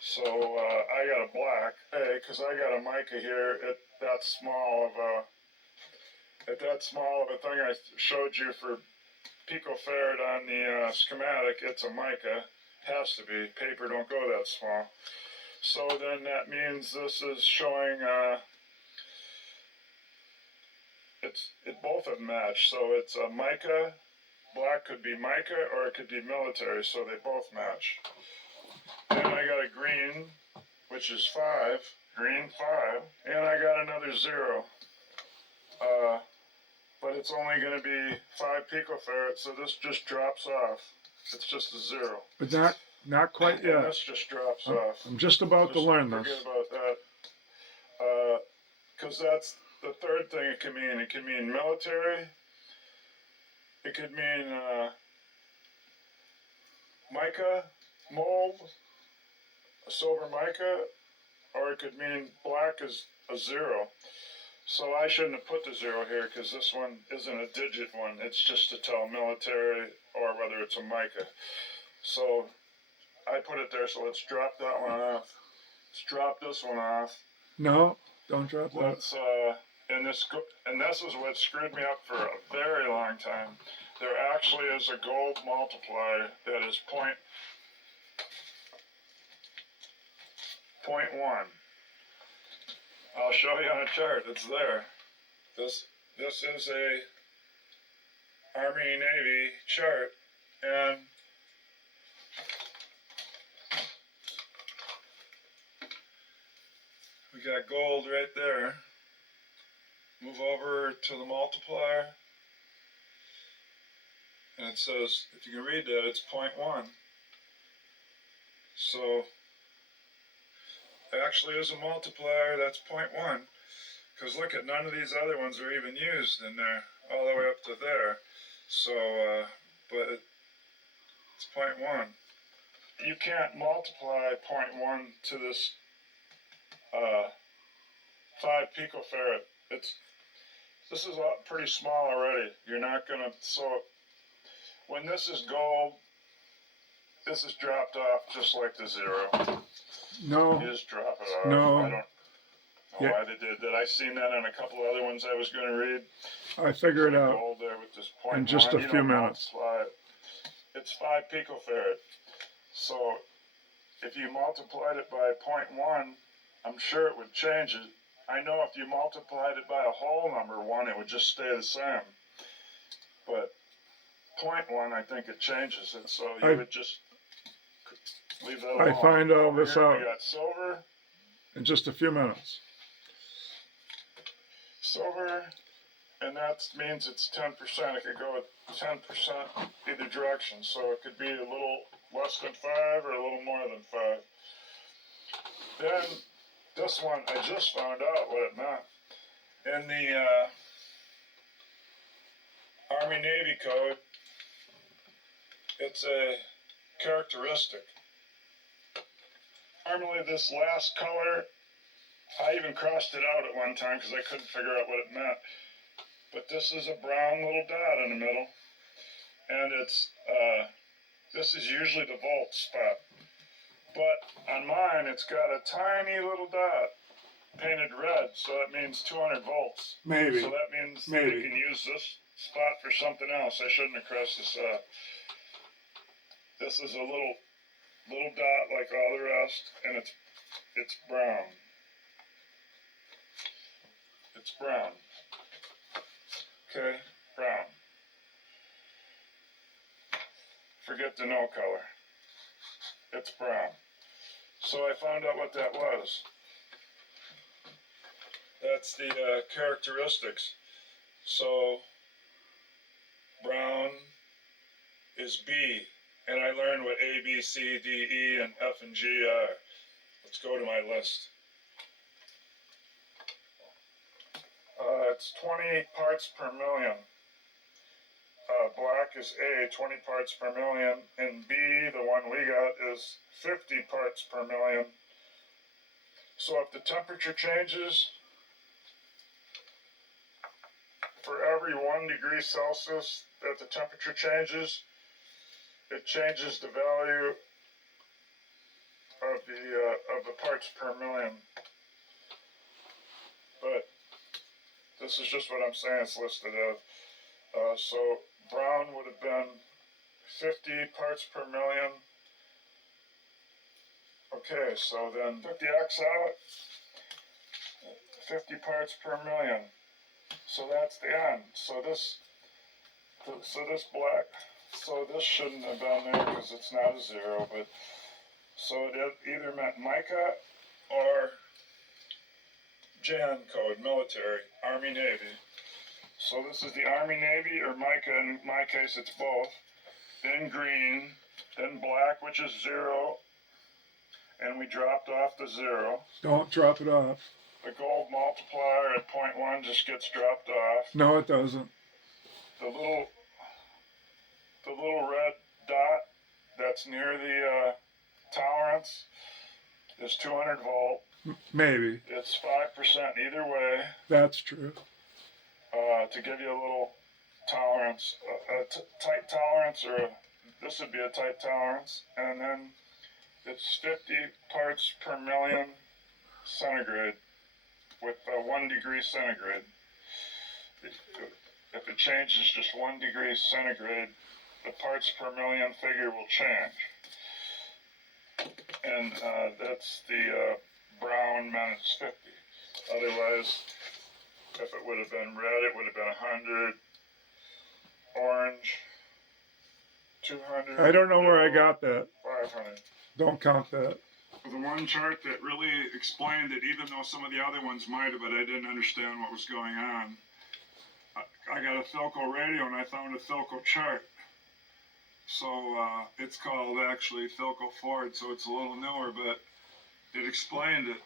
So I got a black, because I got a mica here at that small of a thing I showed you for picofarad on the schematic. It's a mica, has to be. Paper don't go that small. So then that means this is showing both of them match. So it's a mica. Black could be mica or it could be military, so they both match. Then I got a green, which is 5, green 5, and I got another 0. But it's only going to be 5 picofarads, so this just drops off. It's just a 0. But not quite yet. And this just drops off. I'm just about to learn this. Forget about that. Because that's the third thing it can mean. It can mean military. It could mean mica, mold, a silver mica, or it could mean black is a 0. So I shouldn't have put the 0 here, because this one isn't a digit one. It's just to tell military or whether it's a mica. So I put it there, so let's drop that one off. Let's drop this one off. No, don't drop that. Let's, and this is what screwed me up for a very long time. There actually is a gold multiplier that is point 0.1. I'll show you on a chart. It's there. This is a Army Navy chart, and we got gold right there. Move over to the multiplier, and it says, if you can read that, it's 0.1. So it actually is a multiplier. That's 0.1. Because look at, none of these other ones are even used in there, all the way up to there. So, but it's 0.1. You can't multiply 0.1 to this 5 picofarad. This is pretty small already. You're not gonna, so when this is gold, this is dropped off just like the 0. No. You just drop it off. No. I don't know why they did that. I seen that on a couple other ones I was going to read. I figure it out Gold there with this point in just a few minutes. It's 5 picofarad. So if you multiplied it by 0.1, I'm sure it would change it. I know if you multiplied it by a whole number 1, it would just stay the same. But 0.1, I think it changes it. So you would just leave that alone. I find all this out We got silver. In just a few minutes. Silver, and that means it's 10%. It could go with 10% either direction. So it could be a little less than 5 or a little more than 5. Then this one, I just found out what it meant. In the Army-Navy code, it's a characteristic. Normally this last color, I even crossed it out at one time because I couldn't figure out what it meant. But this is a brown little dot in the middle. And this is usually the volt spot. But on mine, it's got a tiny little dot painted red, so that means 200 volts. Maybe. So that means they can use this spot for something else. I shouldn't have crossed this out. This is a little dot like all the rest, and it's brown. It's brown. Okay, brown. Forget the no color. It's brown. So I found out what that was. That's the characteristics. So brown is B, and I learned what A, B, C, D, E, and F and G are. Let's go to my list. It's 20 parts per million. Black is A, 20 parts per million, and B, the one we got, is 50 parts per million. So if the temperature changes, for every 1 degree Celsius that the temperature changes, it changes the value of the parts per million. But this is just what I'm saying it's listed as. So brown would have been 50 parts per million. Okay, so then took the X out, 50 parts per million. So that's the end. So this black, so this shouldn't have been there because it's not a 0, but so it either meant mica or Jan code, military, Army, Navy. So this is the Army, Navy, or mica. In my case, it's both. Then green, then black, which is 0, and we dropped off the 0. Don't drop it off. The gold multiplier at 0.1 just gets dropped off. No, it doesn't. The little red dot that's near the tolerance is 200 volt. Maybe. It's 5% either way. That's true. To give you a little tolerance, a tight tolerance or a this would be a tight tolerance, and then it's 50 parts per million centigrade with 1 degree centigrade. If it changes just 1 degree centigrade, the parts per million figure will change. And that's the brown meant it's 50. Otherwise, if it would have been red, it would have been 100. Orange, 200. I don't know where I got that. 500. Don't count that. The one chart that really explained it, even though some of the other ones might have, but I didn't understand what was going on. I got a Philco radio and I found a Philco chart. So it's called actually Philco Ford, so it's a little newer, but it explained it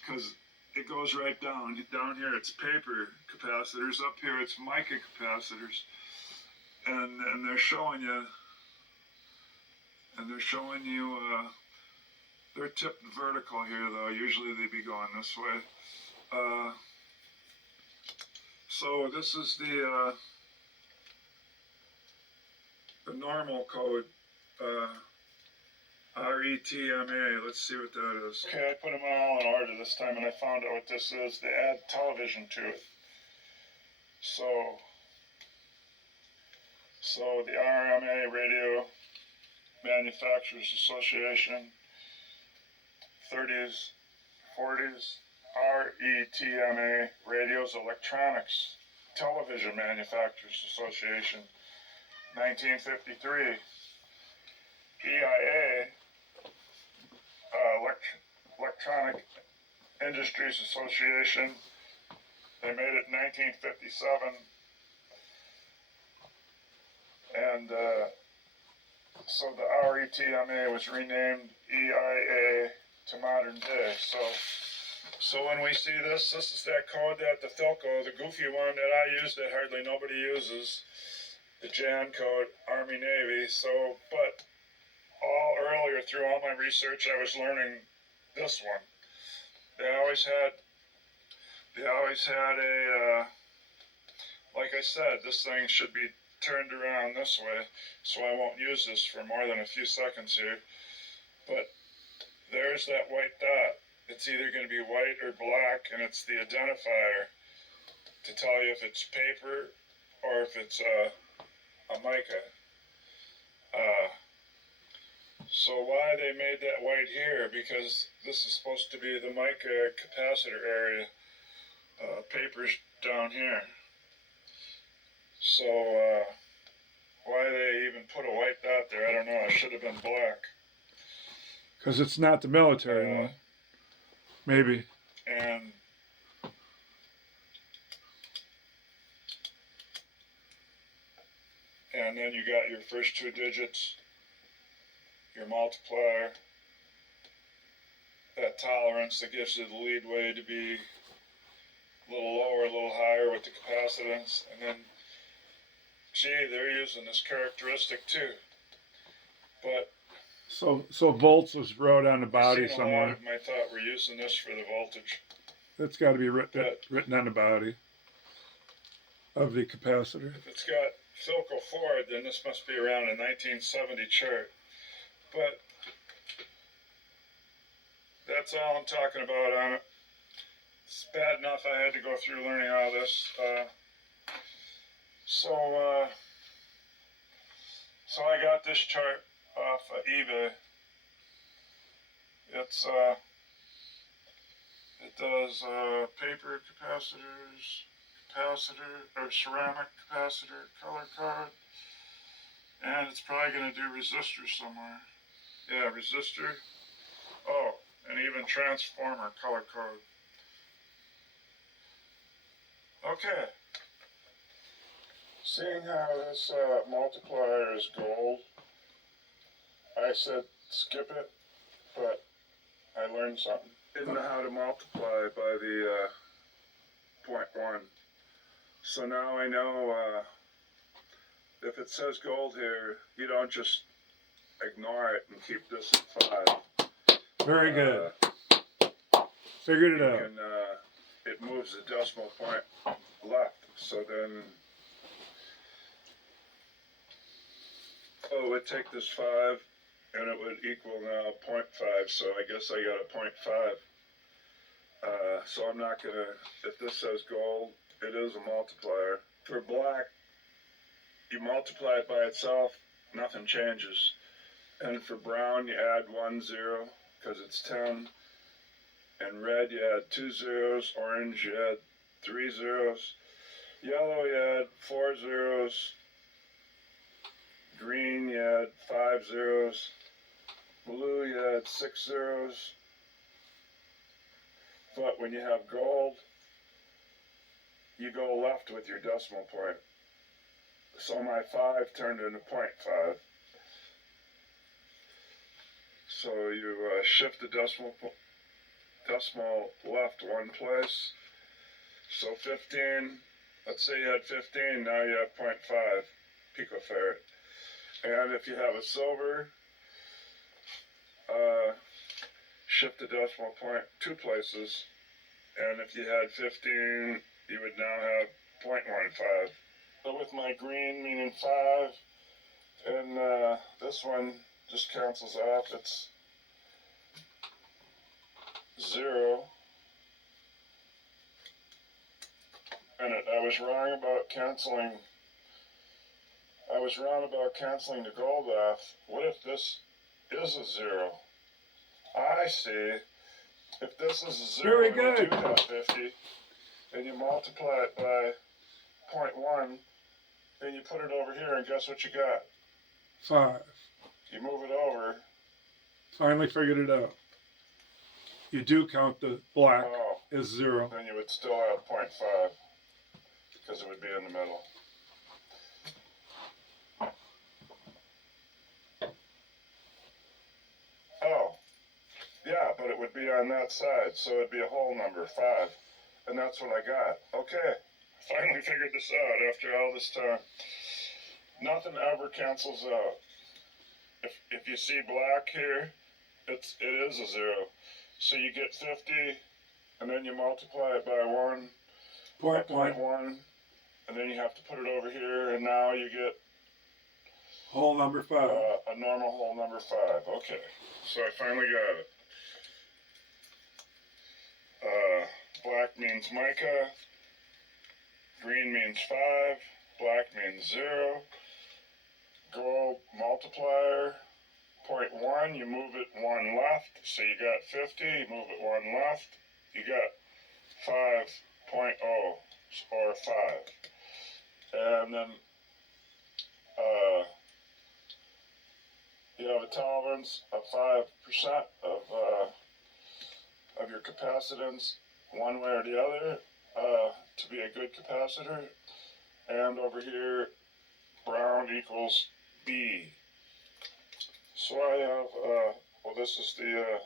because it goes right down. Down here it's paper capacitors, up here it's mica capacitors. And they're showing you, they're tipped vertical here though. Usually they'd be going this way. So this is the normal code, RETMA. Let's see what that is. Okay, I put them all in order this time, and I found out what this is. They add television to it. So the RMA Radio Manufacturers Association, 30s, 40s, RETMA, Radios Electronics Television Manufacturers Association, 1953, EIA, Electronic Industries Association, they made it in 1957, and so the RETMA was renamed EIA to modern day. So when we see this is that code that the Philco, the goofy one that I use that hardly nobody uses, the Jan code, Army Navy. So, but all earlier through all my research, I was learning this one. They always had a, like I said, this thing should be turned around this way, so I won't use this for more than a few seconds here. But there's that white dot. It's either going to be white or black, and it's the identifier to tell you if it's paper or if it's a mica. So why they made that white here, because this is supposed to be the mica capacitor area. Paper's down here. So why they even put a white dot there, I don't know. It should have been black. Because it's not the military one. Maybe. And then you got your first two digits, your multiplier, that tolerance that gives you the leadway to be a little lower, a little higher with the capacitance, and then, gee, they're using this characteristic too. But so volts was wrote on the body I've seen somewhere. a lot of them, I thought we're using this for the voltage. That's got to be written on the body of the capacitor. If it's got Philco Ford, then this must be around a 1970 chart. But that's all I'm talking about on it. It's bad enough I had to go through learning all this. So I got this chart off of eBay. It does paper capacitors, or ceramic capacitor, color code, and it's probably going to do resistor somewhere. Yeah, resistor. Oh, and even transformer color code. Okay. Seeing how this multiplier is gold, I said skip it, but I learned something. Didn't know how to multiply by the 0.1. So now I know if it says gold here, you don't just ignore it and keep this at 5. Very good. Figured it out. And it moves the decimal point left. So then Oh, it would take this 5 and it would equal now 0.5, so I guess I got a 0.5. So I'm not gonna, if this says gold, it is a multiplier. For black, you multiply it by itself, nothing changes. And for brown, you add 1 0, because it's 10. And red, you add 2 zeros. Orange, you add 3 zeros. Yellow, you add 4 zeros. Green, you add 5 zeros. Blue, you add 6 zeros. But when you have gold, you go left with your decimal point. So my 5 turned into 0.5. So you shift the decimal left one place. So 15, let's say you had 15, now you have 0.5 picofarad. And if you have a silver, shift the decimal point 2 places. And if you had 15, you would now have 0.15. So with my green meaning 5, and this one just cancels off, it's 0. And I was wrong about canceling. I was wrong about canceling the gold off. What if this is a 0? I see. If this is a 0, Very and good. you do have 50, and you multiply it by 0.1, then you put it over here, and guess what you got? 5. You move it over. Finally figured it out. You do count the black Oh, as 0. then you would still have 0.5, because it would be in the middle. Oh, yeah, but it would be on that side, so it'd be a whole number, 5. And that's what I got. Okay, finally figured this out after all this time. Nothing ever cancels out. If you see black here, it is a 0. So you get 50, and then you multiply it by 1, Point 0.1, and then you have to put it over here, and now you get whole number 5. a normal whole number 5. Okay, so I finally got it. Black means mica, green means 5, black means 0, gold multiplier, 0.1, you move it 1 left, so you got 50, you move it 1 left, you got 5.0, or 5. And then you have a tolerance of 5% of your capacitance, one way or the other, to be a good capacitor. And over here, brown equals B. So I have, well, this is the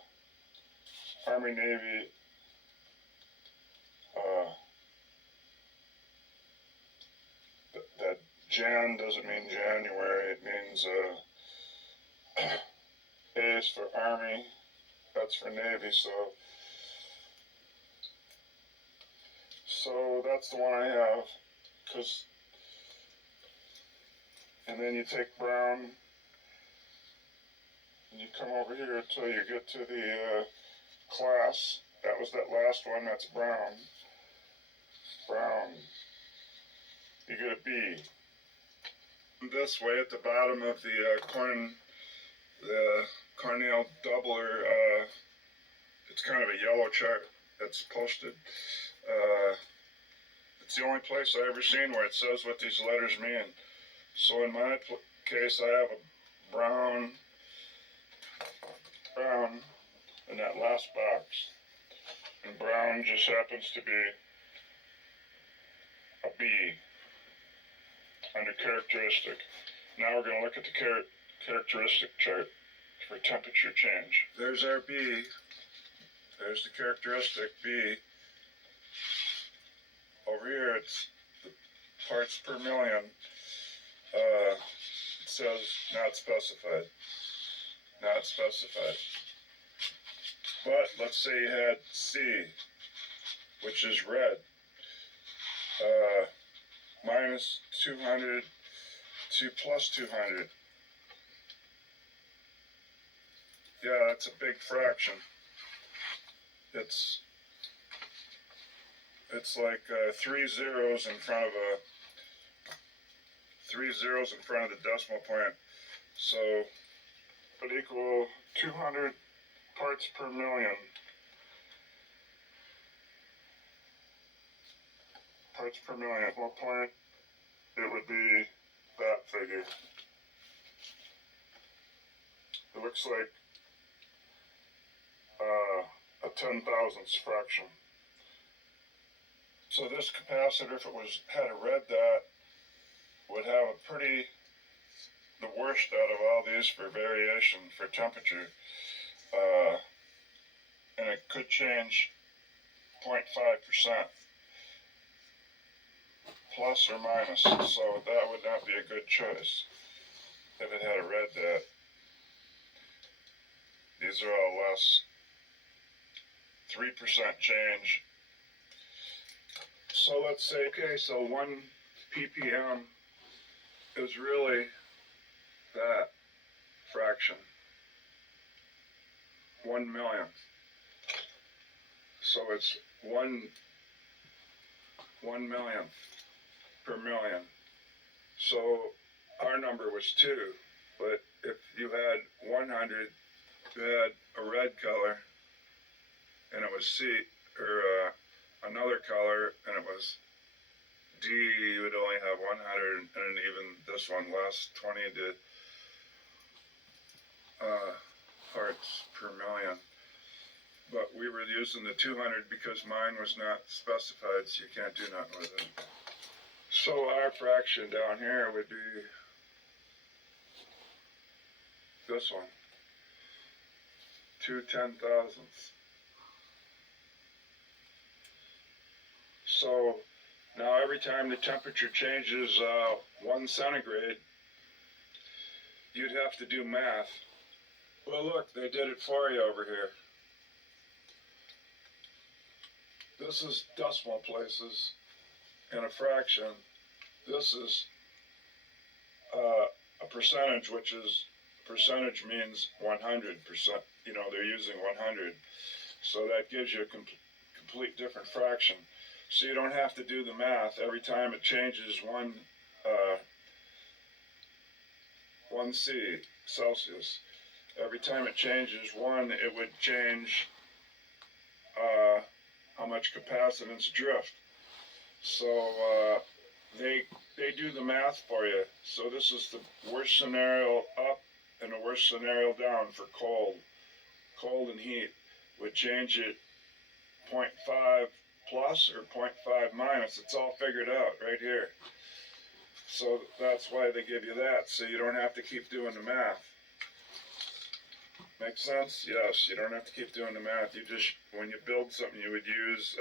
Army Navy that Jan doesn't mean January, it means A is for Army, that's for Navy, so that's the one I have, and then you take brown, and you come over here until you get to the class. That was that last one, that's brown. Brown. You get a B. This way at the bottom of the Cornell doubler, it's kind of a yellow chart that's posted. It's the only place I ever seen where it says what these letters mean. So in my case, I have a brown in that last box. And brown just happens to be a B under characteristic. Now we're going to look at the characteristic chart for temperature change. There's our B. There's the characteristic B. Over here it's the parts per million. It says not specified. Not specified. But let's say you had C, which is red. Minus 200 to plus 200. Yeah, that's a big fraction. It's like 3 zeros in front of the decimal point. So it would equal 200 parts per million. Parts per million. At what point it would be that figure? It looks like a 10,000ths fraction. So this capacitor, if it had a red dot, would have the worst out of all these for variation for temperature, and it could change 0.5%, plus or minus. So that would not be a good choice if it had a red dot. These are all less. 3% change. So let's say, okay, so 1 ppm is really that fraction, 1 millionth. So it's 1 millionth per million. So our number was 2, but if you had 100, you had a red color, and it was C, or another color, and it was D, you would only have 100, and even this one less, 20 to parts per million. But we were using the 200 because mine was not specified, so you can't do nothing with it. So our fraction down here would be this one, 2 10,000ths. So now every time the temperature changes 1 centigrade, you'd have to do math. Well, look, they did it for you over here. This is decimal places and a fraction. This is a percentage, which is, percentage means 100%. You know, they're using 100. So that gives you a complete different fraction. So you don't have to do the math every time it changes 1 C Celsius. Every time it changes 1, it would change how much capacitance drift. So they do the math for you. So this is the worst scenario up and the worst scenario down for cold. Cold and heat would change it 0.5 plus or 0.5 minus. It's all figured out right here. So that's why they give you that, so you don't have to keep doing the math. Make sense? Yes, you don't have to keep doing the math. You just, when you build something, you would use